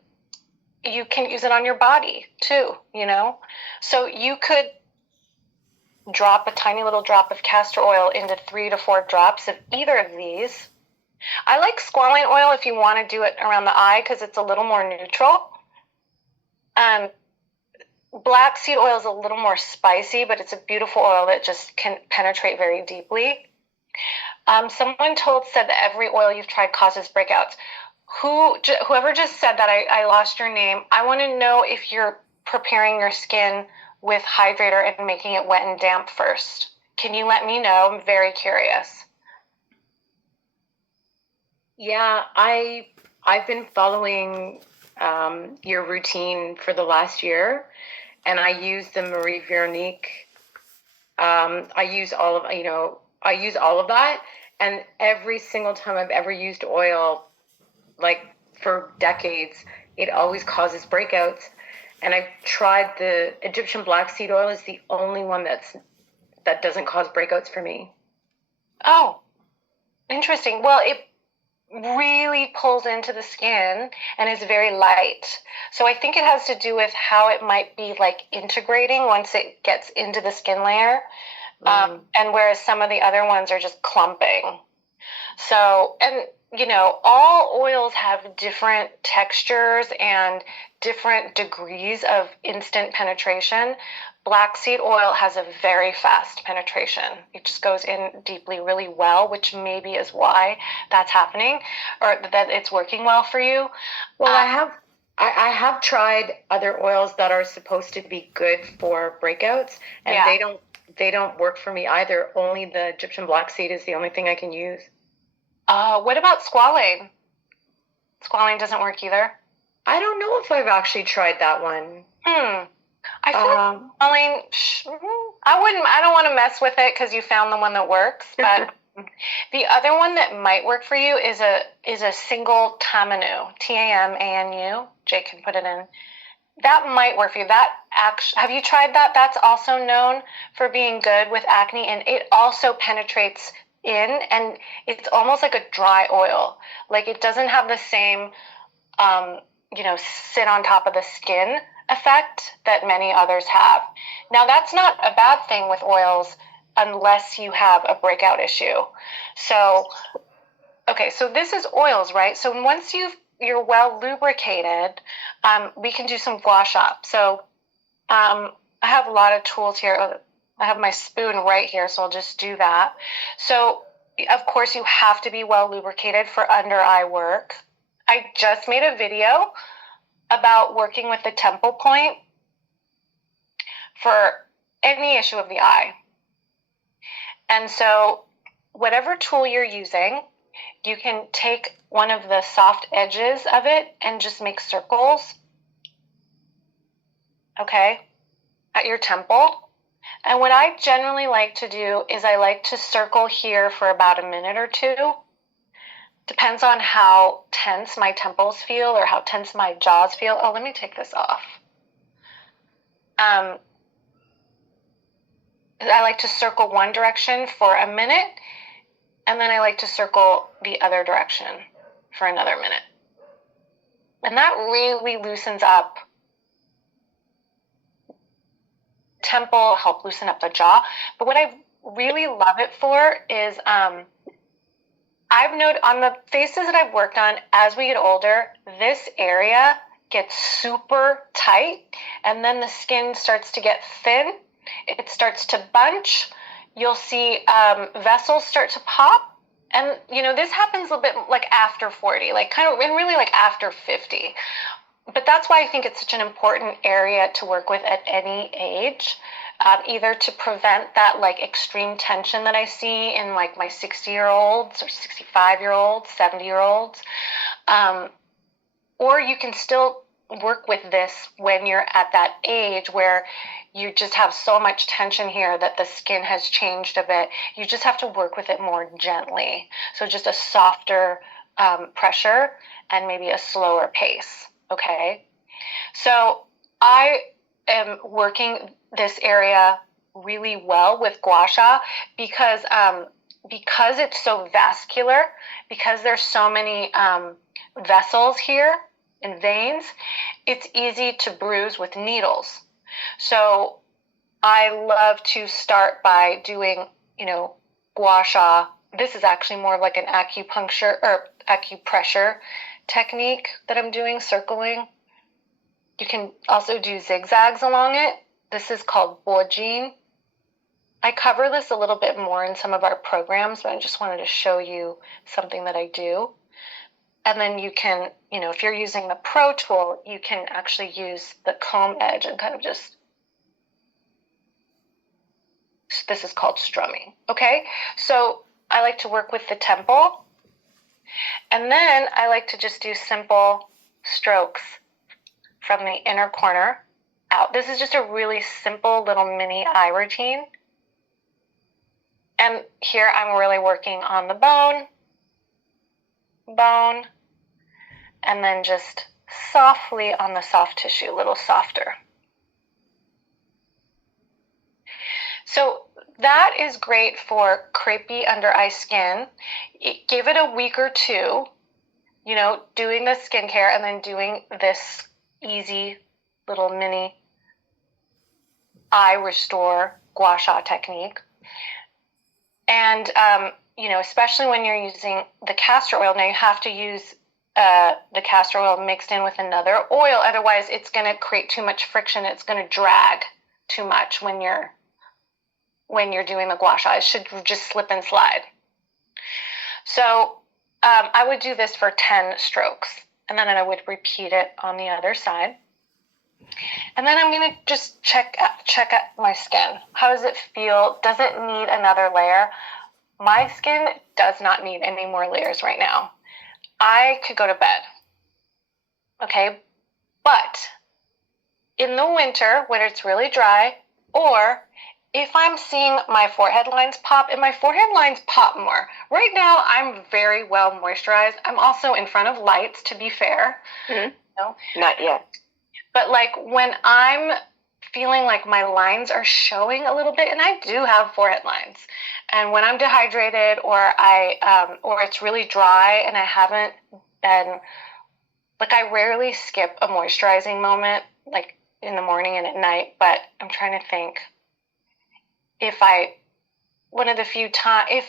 you can use it on your body too, So you could drop a tiny little drop of castor oil into 3 to 4 drops of either of these. I like squalane oil if you want to do it around the eye because it's a little more neutral. Black seed oil is a little more spicy, but it's a beautiful oil that just can penetrate very deeply. Someone said that every oil you've tried causes breakouts. Whoever just said that, I lost your name. I want to know if you're preparing your skin with hydrator and making it wet and damp first. Can you let me know? I'm very curious. Yeah, I've been following your routine for the last year. And I use the Marie Veronique. I use all of that. And every single time I've ever used oil, like for decades, it always causes breakouts. And I've tried the Egyptian black seed oil is the only one that doesn't cause breakouts for me. Oh, interesting. Well, it really pulls into the skin and is very light. So I think it has to do with how it might be like integrating once it gets into the skin layer. And whereas some of the other ones are just clumping. So, and all oils have different textures and different degrees of instant penetration. Black seed oil has a very fast penetration. It just goes in deeply really well, which maybe is why that's happening or that it's working well for you. Well, I have tried other oils that are supposed to be good for breakouts, and they don't work for me either. Only the Egyptian black seed is the only thing I can use. What about squalane? Squalane doesn't work either. I don't know if I've actually tried that one. I feel like squalane, I don't want to mess with it because you found the one that works, but The other one that might work for you is a single tamanu, Tamanu. Jake can put it in. That might work for you. That actually, have you tried that? That's also known for being good with acne, and it also penetrates in, and it's almost like a dry oil. Like it doesn't have the same, sit on top of the skin effect that many others have. Now, that's not a bad thing with oils unless you have a breakout issue. So, okay, so this is oils, right? So once you're well lubricated, we can do some gua sha. So I have a lot of tools here. I have my spoon right here, so I'll just do that. So, of course, you have to be well lubricated for under eye work. I just made a video about working with the temple point for any issue of the eye. And so whatever tool you're using, you can take one of the soft edges of it and just make circles, okay, at your temple. And what I generally like to do is I like to circle here for about a minute or two. Depends on how tense my temples feel or how tense my jaws feel. Oh, let me take this off. I like to circle one direction for a minute, and then I like to circle the other direction for another minute. And that really loosens up temple, help loosen up the jaw. But what I really love it for is I've noted on the faces that I've worked on, as we get older, this area gets super tight, and then the skin starts to get thin. It starts to bunch. You'll see vessels start to pop. And, this happens a little bit like after 40, like kind of, and really like after 50. But that's why I think it's such an important area to work with at any age, either to prevent that like extreme tension that I see in like my 60-year-olds or 65-year-olds, 70-year-olds. Or you can still work with this when you're at that age where you just have so much tension here that the skin has changed a bit. You just have to work with it more gently. So just a softer pressure and maybe a slower pace. Okay, so I am working this area really well with gua sha because it's so vascular, because there's so many vessels here and veins, it's easy to bruise with needles. So I love to start by doing, gua sha. This is actually more of like an acupuncture or acupressure technique that I'm doing, circling. You can also do zigzags along it. This is called bojin. I cover this a little bit more in some of our programs, but I just wanted to show you something that I do. And then you can, if you're using the Pro tool, you can actually use the comb edge and kind of just, this is called strumming. Okay, so I like to work with the temple. And then I like to just do simple strokes from the inner corner out. This is just a really simple little mini eye routine. And here I'm really working on the bone, and then just softly on the soft tissue, a little softer. So that is great for crepey under eye skin. Give it a week or two, doing the skincare and then doing this easy little mini eye restore gua sha technique. And, especially when you're using the castor oil, now you have to use the castor oil mixed in with another oil. Otherwise, it's going to create too much friction. It's going to drag too much when you're doing the gua sha. It should just slip and slide. So I would do this for 10 strokes, and then I would repeat it on the other side. And then I'm going to just check out my skin. How does it feel? Does it need another layer? My skin does not need any more layers right now. I could go to bed. Okay, but in the winter when it's really dry, or if I'm seeing my forehead lines pop, and my forehead lines pop more. Right now, I'm very well moisturized. I'm also in front of lights, to be fair. Mhm. No? Not yet. But like when I'm feeling like my lines are showing a little bit, and I do have forehead lines, and when I'm dehydrated or it's really dry and I haven't been, like, I rarely skip a moisturizing moment, like in the morning and at night. But I'm trying to think if I one of the few times if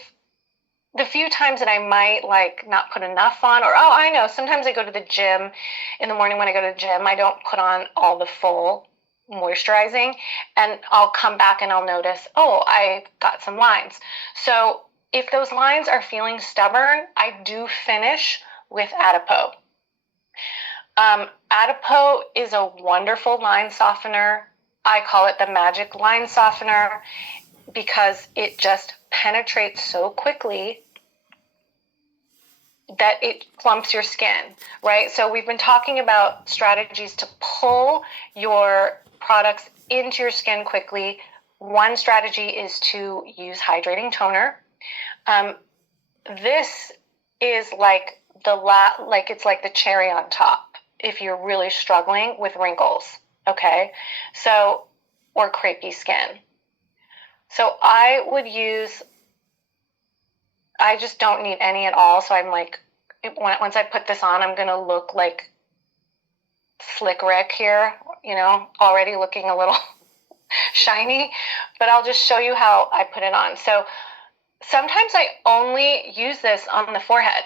the few times that I might like not put enough on, or I know sometimes I go to the gym in the morning. When I go to the gym, I don't put on all the full moisturizing, and I'll come back and I'll notice, I got some lines. So if those lines are feeling stubborn, I do finish with Adipo. Adipo is a wonderful line softener. I call it the magic line softener because it just penetrates so quickly that it plumps your skin, right? So we've been talking about strategies to pull your products into your skin quickly. One strategy is to use hydrating toner. This is like it's like the cherry on top if you're really struggling with wrinkles, okay? So, or crepey skin. So I just don't need any at all. So I'm like, once I put this on, I'm going to look like Slick Rick here, already looking a little shiny. But I'll just show you how I put it on. So sometimes I only use this on the forehead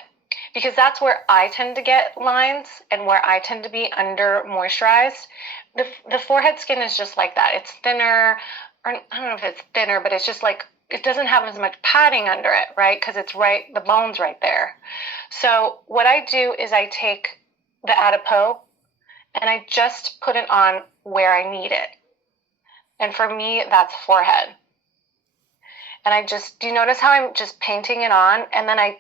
because that's where I tend to get lines and where I tend to be under moisturized. The forehead skin is just like that. It's thinner, or I don't know if it's thinner, but it's just like, it doesn't have as much padding under it, right? Because it's the bone's right there. So what I do is I take the Adipo and I just put it on where I need it. And for me, that's forehead. And do you notice how I'm just painting it on? And then I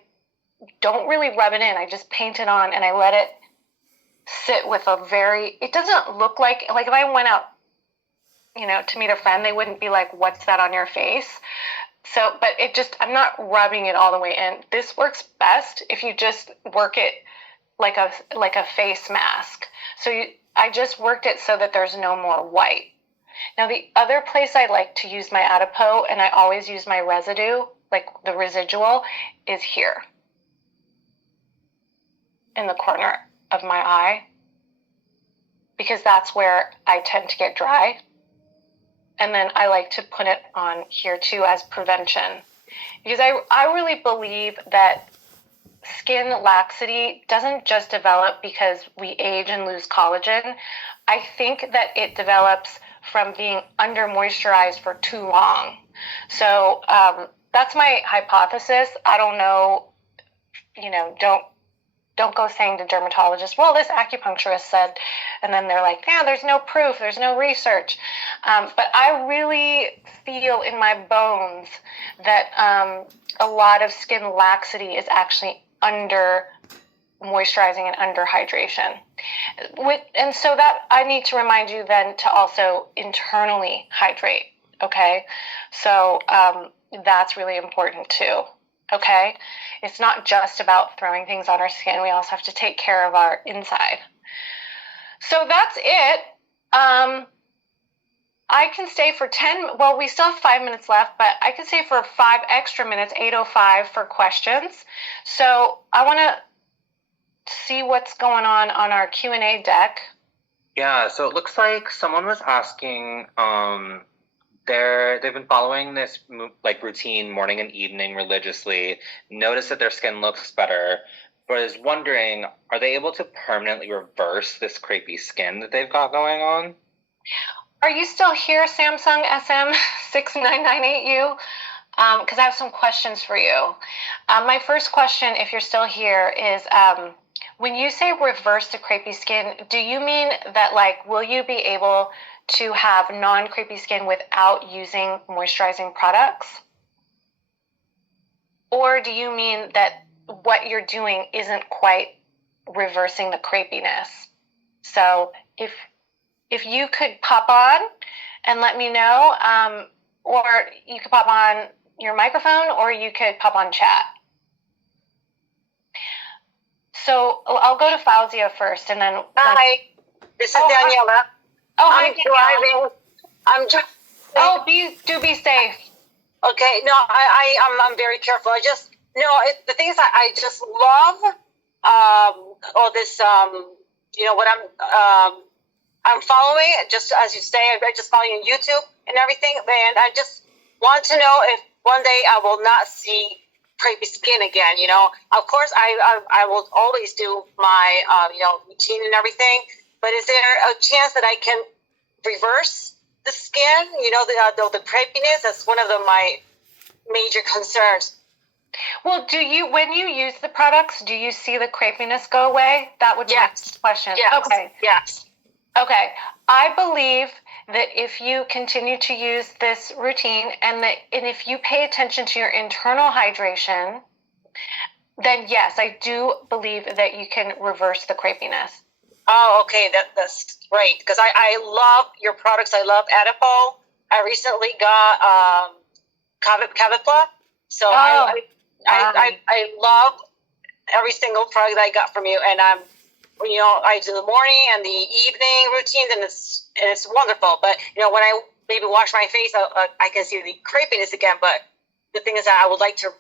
don't really rub it in. I just paint it on and I let it sit with it doesn't look like if I went out, to meet a friend, they wouldn't be like, what's that on your face? So, but I'm not rubbing it all the way in. This works best if you just work it like a face mask. So I just worked it so that there's no more white. Now, the other place I like to use my Adipo, and I always use my residue, like the residual, is here in the corner of my eye, because that's where I tend to get dry. And then I like to put it on here too as prevention, because I really believe that skin laxity doesn't just develop because we age and lose collagen. I think that it develops from being under moisturized for too long. So that's my hypothesis. I don't know, don't go saying to dermatologists, well, this acupuncturist said, and then they're like, yeah, there's no proof, there's no research. But I really feel in my bones that a lot of skin laxity is actually under moisturizing and under hydration. And so that I need to remind you then to also internally hydrate, okay? So that's really important too. Okay, it's not just about throwing things on our skin. We also have to take care of our inside. So that's it. I can stay for 10. Well, we still have 5 minutes left, but I can stay for 5 extra minutes, 8:05 for questions. So I want to see what's going on our Q&A deck. Yeah, so it looks like someone was asking, they've been following this routine morning and evening religiously, notice that their skin looks better, but is wondering, are they able to permanently reverse this crepey skin that they've got going on? Are you still here, Samsung SM6998U? Because I have some questions for you. My first question, if you're still here, is when you say reverse the crepey skin, do you mean that will you be able to have non-crepey skin without using moisturizing products? Or do you mean that what you're doing isn't quite reversing the crepiness? So if you could pop on and let me know, or you could pop on your microphone, or you could pop on chat. So I'll go to Fauzia first, and then. Hi, this is Oh, hi. Daniela. Oh, hi, I'm Danielle. driving. I'm just. Oh, do be safe. Okay, no, I'm very careful. The thing is, I just love all this what I'm following. Just as you say, I just follow you on YouTube and everything, and I just want to know if one day I will not see crepey skin again. Of course, I will always do my routine and everything. But is there a chance that I can reverse the skin? The crepiness. That's one of my major concerns. Well, when you use the products, do you see the crepiness go away? That would be my question. Yes. Okay. Yes. Okay. I believe that if you continue to use this routine and if you pay attention to your internal hydration, then yes, I do believe that you can reverse the crepiness. Oh, okay. That's great, because I love your products. I love Adipo. I recently got Cavipla. So I love every single product that I got from you, and I do the morning and the evening routines, and it's wonderful. But when I maybe wash my face, I can see the crepiness again. But the thing is that I would like to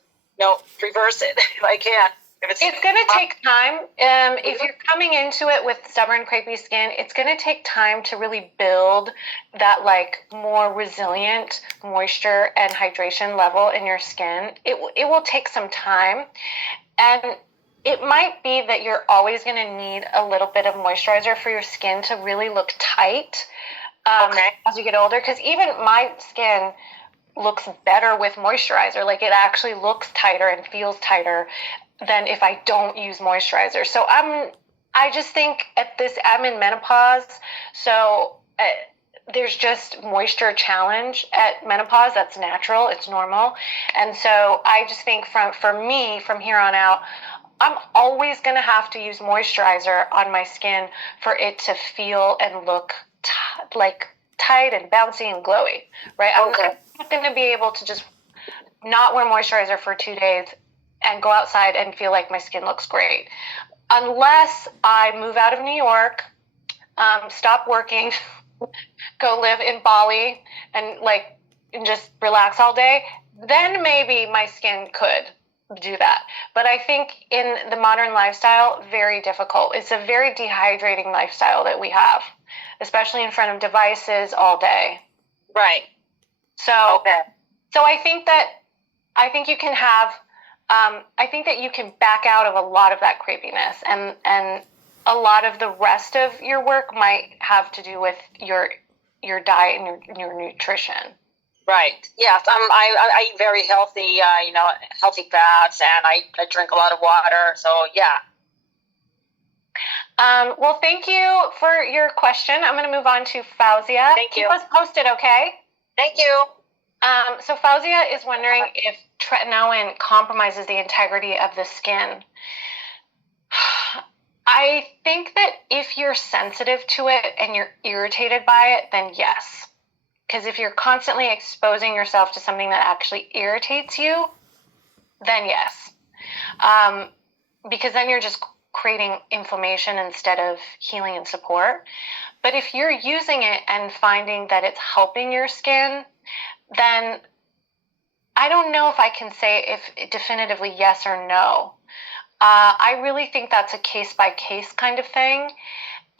reverse it if I can. It's going to take time. If you're coming into it with stubborn, crepey skin, it's going to take time to really build that more resilient moisture and hydration level in your skin. It will take some time, and it might be that you're always going to need a little bit of moisturizer for your skin to really look tight as you get older. Because even my skin looks better with moisturizer. It actually looks tighter and feels tighter than if I don't use moisturizer. So I just think I'm in menopause, so there's just moisture challenge at menopause. That's natural, it's normal. And so I just think for me, from here on out, I'm always going to have to use moisturizer on my skin for it to feel and look tight and bouncy and glowy, right? I'm not going to be able to just not wear moisturizer for 2 days and go outside and feel like my skin looks great. Unless I move out of New York, stop working, go live in Bali, and just relax all day, then maybe my skin could do that. But I think in the modern lifestyle, very difficult. It's a very dehydrating lifestyle that we have, especially in front of devices all day. Right. So I think you can have. I think that you can back out of a lot of that crepiness, and a lot of the rest of your work might have to do with your diet and your nutrition. Right. Yes. I eat very healthy. Healthy fats, and I drink a lot of water. So yeah. Well, thank you for your question. I'm going to move on to Fauzia. Thank you. Keep us posted, okay? Thank you. So Fauzia is wondering if tretinoin compromises the integrity of the skin. I think that if you're sensitive to it and you're irritated by it, then yes. Because if you're constantly exposing yourself to something that actually irritates you, then yes. Because then you're just creating inflammation instead of healing and support. But if you're using it and finding that it's helping your skin, then I don't know if I can say if definitively yes or no. I really think that's a case-by-case kind of thing.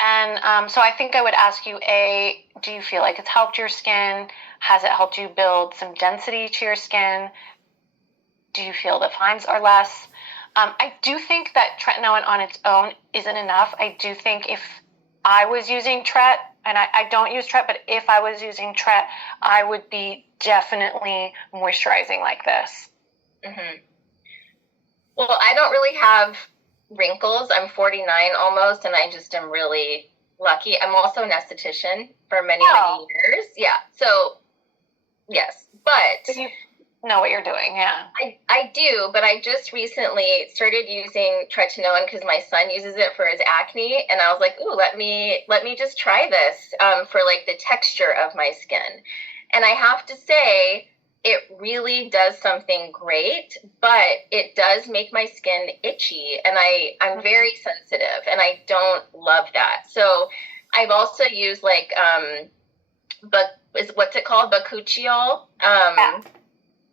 And so I think I would ask you, A, do you feel like it's helped your skin? Has it helped you build some density to your skin? Do you feel that fines are less? I do think that tretinoin on its own isn't enough. I do think if I was using Tret, and I don't use Tret, but if I was using Tret, I would be definitely moisturizing like this. Mm-hmm. Well, I don't really have wrinkles. I'm 49 almost, and I just am really lucky. I'm also an esthetician for many years. Yeah. So, yes. But you know what you're doing, yeah. I do, but I just recently started using tretinoin because my son uses it for his acne, and I was like, ooh, let me just try this for the texture of my skin. And I have to say, it really does something great, but it does make my skin itchy, and I'm very sensitive, and I don't love that. So I've also used like but is what's it called, bakuchiol. Yeah.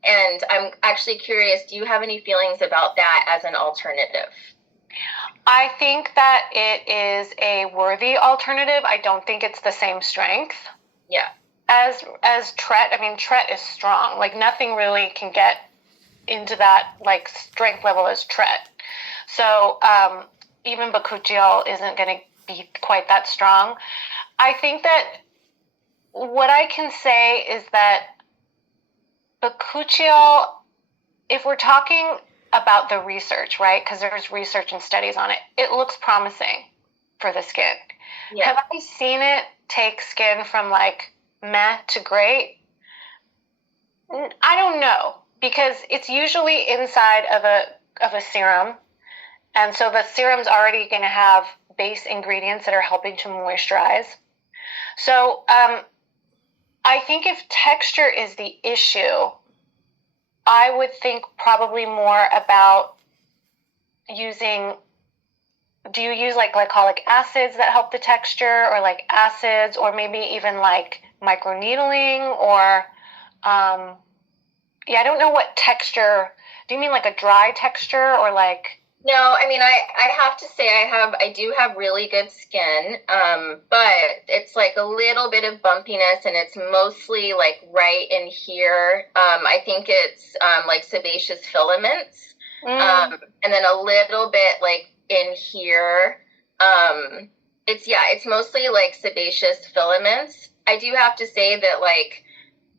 And I'm actually curious, do you have any feelings about that as an alternative? I think that it is a worthy alternative. I don't think it's the same strength. Yeah. As Tret. I mean, Tret is strong. Like nothing really can get into that like strength level as Tret. So even Bakuchiol isn't going to be quite that strong. I think that what I can say is that Bakuchiol, if we're talking about the research, right? Because there's research and studies on it, it looks promising for the skin. Yeah. Have I seen it take skin from like meh to great? I don't know, because it's usually inside of a serum, and so the serum's already going to have base ingredients that are helping to moisturize. So I think if texture is the issue, I would think probably more about using. Do you use like glycolic acids that help the texture, or like acids, or maybe even like microneedling, or yeah, I don't know what texture. Do you mean like a dry texture, or like? No, I mean, I have to say I do have really good skin, but it's like a little bit of bumpiness, and it's mostly like right in here. I think it's like sebaceous filaments, and then a little bit like in here. It's mostly like sebaceous filaments. I do have to say that like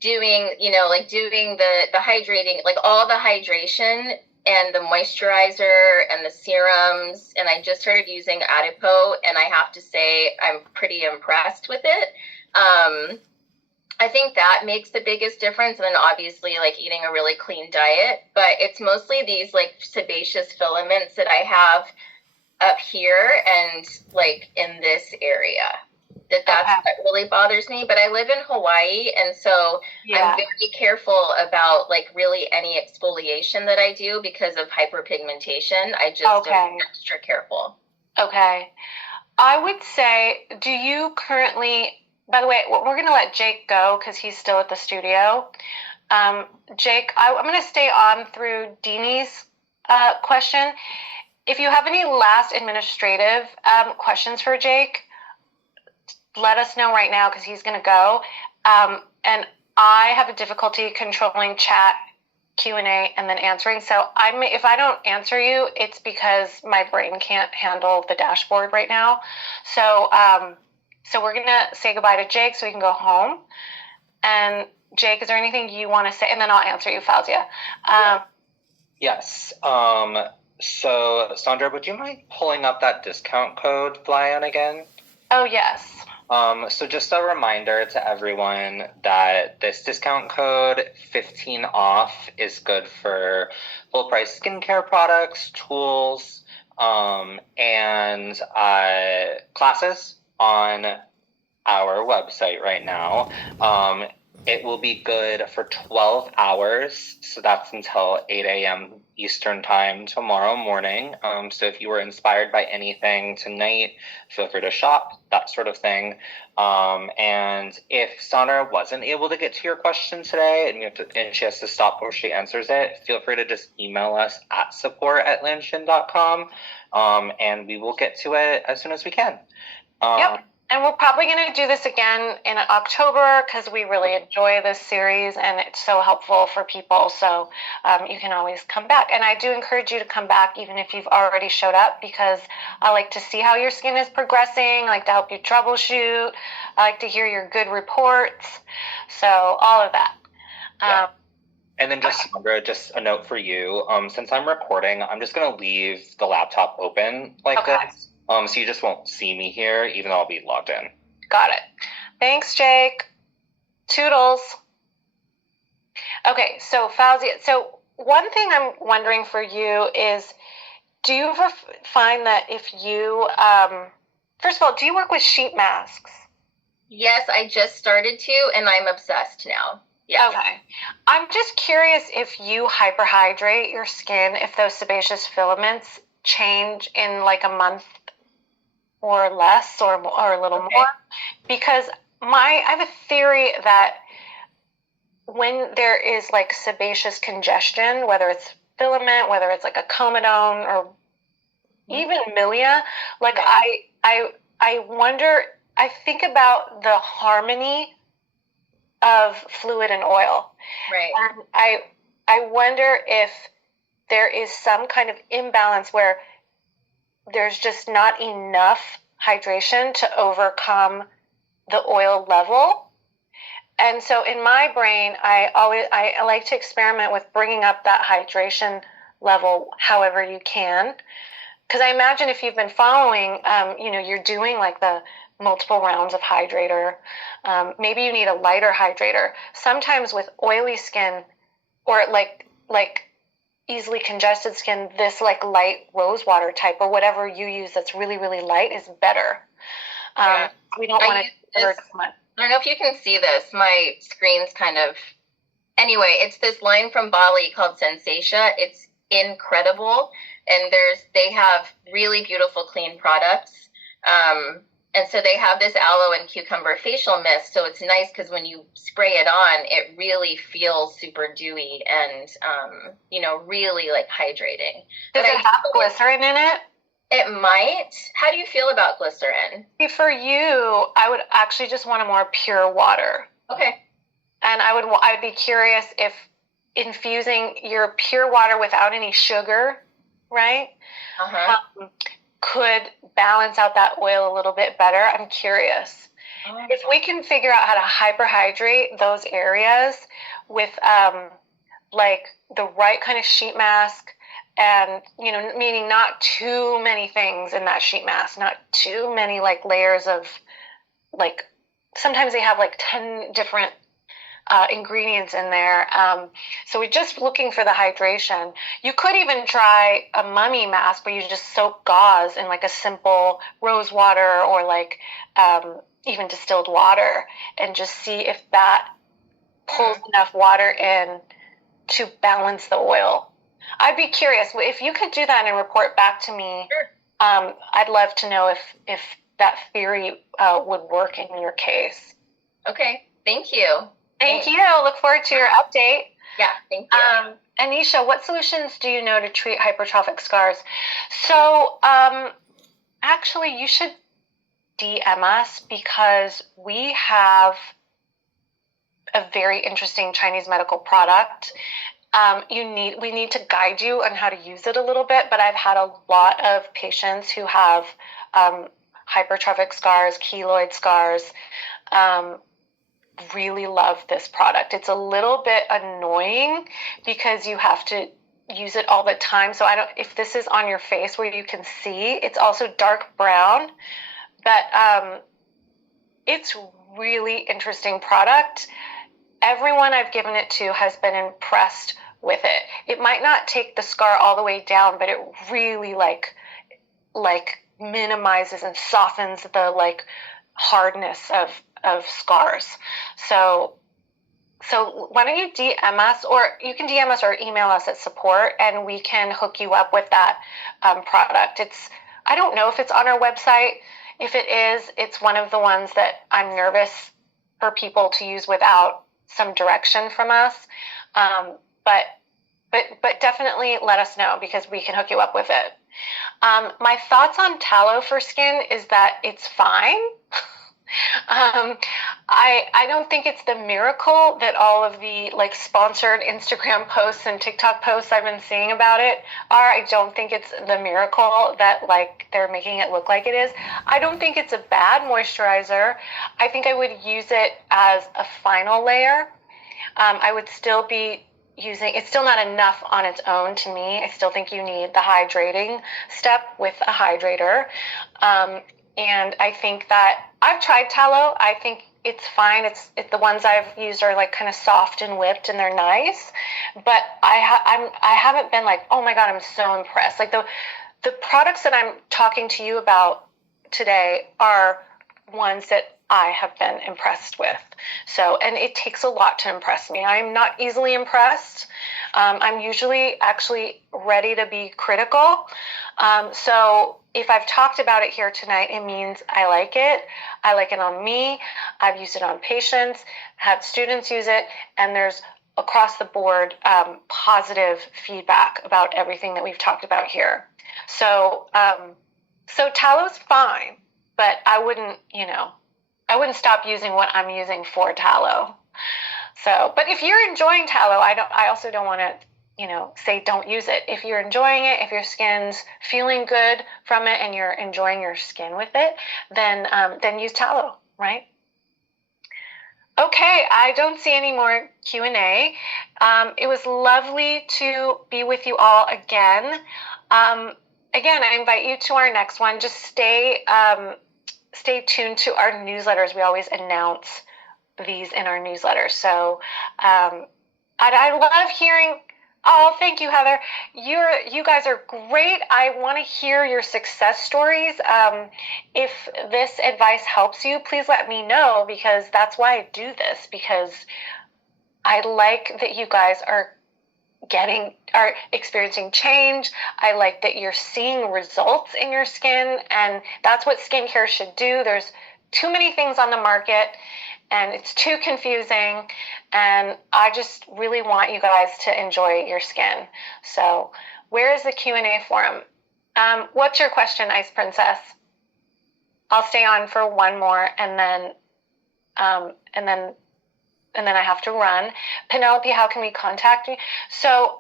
doing the hydrating, like all the hydration and the moisturizer and the serums, and I just started using Adipo, and I have to say I'm pretty impressed with it. I think that makes the biggest difference, and then obviously like eating a really clean diet, but it's mostly these like sebaceous filaments that I have up here and like in this area. That's what really bothers me. But I live in Hawaii, and so I'm very careful about like really any exfoliation that I do because of hyperpigmentation. I just am extra careful. Okay. I would say, do you currently, by the way, we're going to let Jake go because he's still at the studio. Jake, I'm going to stay on through Deanie's question. If you have any last administrative questions for Jake, let us know right now because he's going to go. And I have a difficulty controlling chat, Q&A, and then answering. So if I don't answer you, it's because my brain can't handle the dashboard right now. So we're going to say goodbye to Jake so we can go home. And Jake, is there anything you want to say? And then I'll answer you, Fauzia. Yes. So, Sandra, would you mind pulling up that discount code, Flyan, again? Oh, yes. So just a reminder to everyone that this discount code 15 off is good for full price skincare products, tools, and classes on our website right now. It will be good for 12 hours, so that's until 8 a.m. Eastern time tomorrow morning. So if you were inspired by anything tonight, feel free to shop, that sort of thing. And if Sandra wasn't able to get to your question today and she has to stop before she answers it, feel free to just email us at support@lanshin.com, and we will get to it as soon as we can. Yep. And we're probably going to do this again in October because we really enjoy this series and it's so helpful for people. So you can always come back. And I do encourage you to come back even if you've already showed up, because I like to see how your skin is progressing. I like to help you troubleshoot. I like to hear your good reports. So all of that. Yeah. And then just, Sandra, just a note for you. Since I'm recording, I'm just going to leave the laptop open like this. So you just won't see me here, even though I'll be logged in. Got it. Thanks, Jake. Toodles. Okay, so Fauzia, so one thing I'm wondering for you is, do you ever find that if you, first of all, do you work with sheet masks? Yes, I just started to, and I'm obsessed now. Yeah. Okay. I'm just curious if you hyperhydrate your skin, if those sebaceous filaments change in like a month or less or a little more, because I have a theory that when there is like sebaceous congestion, whether it's filament, whether it's like a comedone or even milia, like I wonder, I think about the harmony of fluid and oil. Right. And I wonder if there is some kind of imbalance where there's just not enough hydration to overcome the oil level. And so in my brain, I like to experiment with bringing up that hydration level however you can. Because I imagine if you've been following, you're doing like the multiple rounds of hydrator. Maybe you need a lighter hydrator. Sometimes with oily skin or like easily congested skin, this like light rose water type or whatever you use that's really, really light is better. Yeah. We don't want to hurt too much. I don't know if you can see this. My screen's kind of... Anyway, it's this line from Bali called Sensatia. It's incredible. And they have really beautiful, clean products. And so they have this aloe and cucumber facial mist. So it's nice because when you spray it on, it really feels super dewy and, really like hydrating. Does it have glycerin in it? It might. How do you feel about glycerin? For you, I would actually just want a more pure water. Okay. And I'd be curious if infusing your pure water without any sugar, right? Could balance out that oil a little bit better. I'm curious. If we can figure out how to hyperhydrate those areas with like the right kind of sheet mask and, meaning not too many things in that sheet mask, not too many like layers of like, sometimes they have like 10 different ingredients in there. So we're just looking for the hydration. You could even try a mummy mask where you just soak gauze in like a simple rose water or like even distilled water and just see if that pulls enough water in to balance the oil. I'd be curious if you could do that and report back to me. Sure. I'd love to know if that theory would work in your case. Okay. Thank you. Thank you. Look forward to your update. Yeah, thank you. Anisha, what solutions do you know to treat hypertrophic scars? So, actually, you should DM us because we have a very interesting Chinese medical product. We need to guide you on how to use it a little bit, but I've had a lot of patients who have hypertrophic scars, keloid scars, really love this product. It's a little bit annoying because you have to use it all the time. So if this is on your face where you can see, it's also dark brown, but it's really interesting product. Everyone I've given it to has been impressed with it. It might not take the scar all the way down, but it really like minimizes and softens the like hardness of scars. So why don't you DM us, or you can DM us or email us at support and we can hook you up with that product. I don't know if it's on our website. If it is, it's one of the ones that I'm nervous for people to use without some direction from us. But definitely let us know because we can hook you up with it. My thoughts on tallow for skin is that it's fine. I don't think it's the miracle that all of the like sponsored Instagram posts and TikTok posts I've been seeing about it are. I don't think it's the miracle that like they're making it look like it is. I don't think it's a bad moisturizer. I think I would use it as a final layer. I would still be using, it's still not enough on its own to me. I still think you need the hydrating step with a hydrator. And I think that I've tried tallow. I think it's fine. It's the ones I've used are like kind of soft and whipped and they're nice. But I haven't been like, oh my God, I'm so impressed. Like the products that I'm talking to you about today are ones that I have been impressed with. So, and it takes a lot to impress me. I'm not easily impressed. I'm usually actually ready to be critical. So if I've talked about it here tonight, it means I like it. I like it on me. I've used it on patients, had students use it, and there's across the board positive feedback about everything that we've talked about here. So, so tallow's fine, but I wouldn't stop using what I'm using for tallow. So, but if you're enjoying tallow, I also don't want to, say don't use it. If you're enjoying it, if your skin's feeling good from it and you're enjoying your skin with it, then use tallow, right? Okay, I don't see any more Q&A. It was lovely to be with you all again. Again, I invite you to our next one. Just stay tuned to our newsletters. We always announce these in our newsletters. So I love hearing. Oh, thank you, Heather. You guys are great. I want to hear your success stories. If this advice helps you, please let me know, because that's why I do this, because I like that you guys are experiencing change. I like that you're seeing results in your skin, and that's what skincare should do. There's too many things on the market, and it's too confusing, and I just really want you guys to enjoy your skin. So where is the Q&A forum? What's your question, Ice Princess? I'll stay on for one more, and then I have to run. Penelope, how can we contact you? So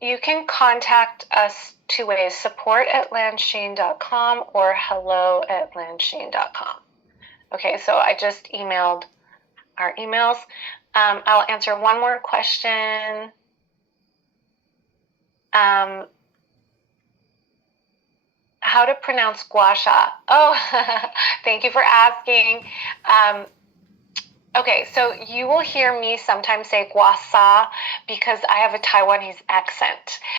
you can contact us two ways: support@lanshin.com or hello@lanshin.com. Okay, so I just emailed our emails. I'll answer one more question. How to pronounce gua sha? Oh, thank you for asking. Okay, so you will hear me sometimes say gua sa because I have a Taiwanese accent.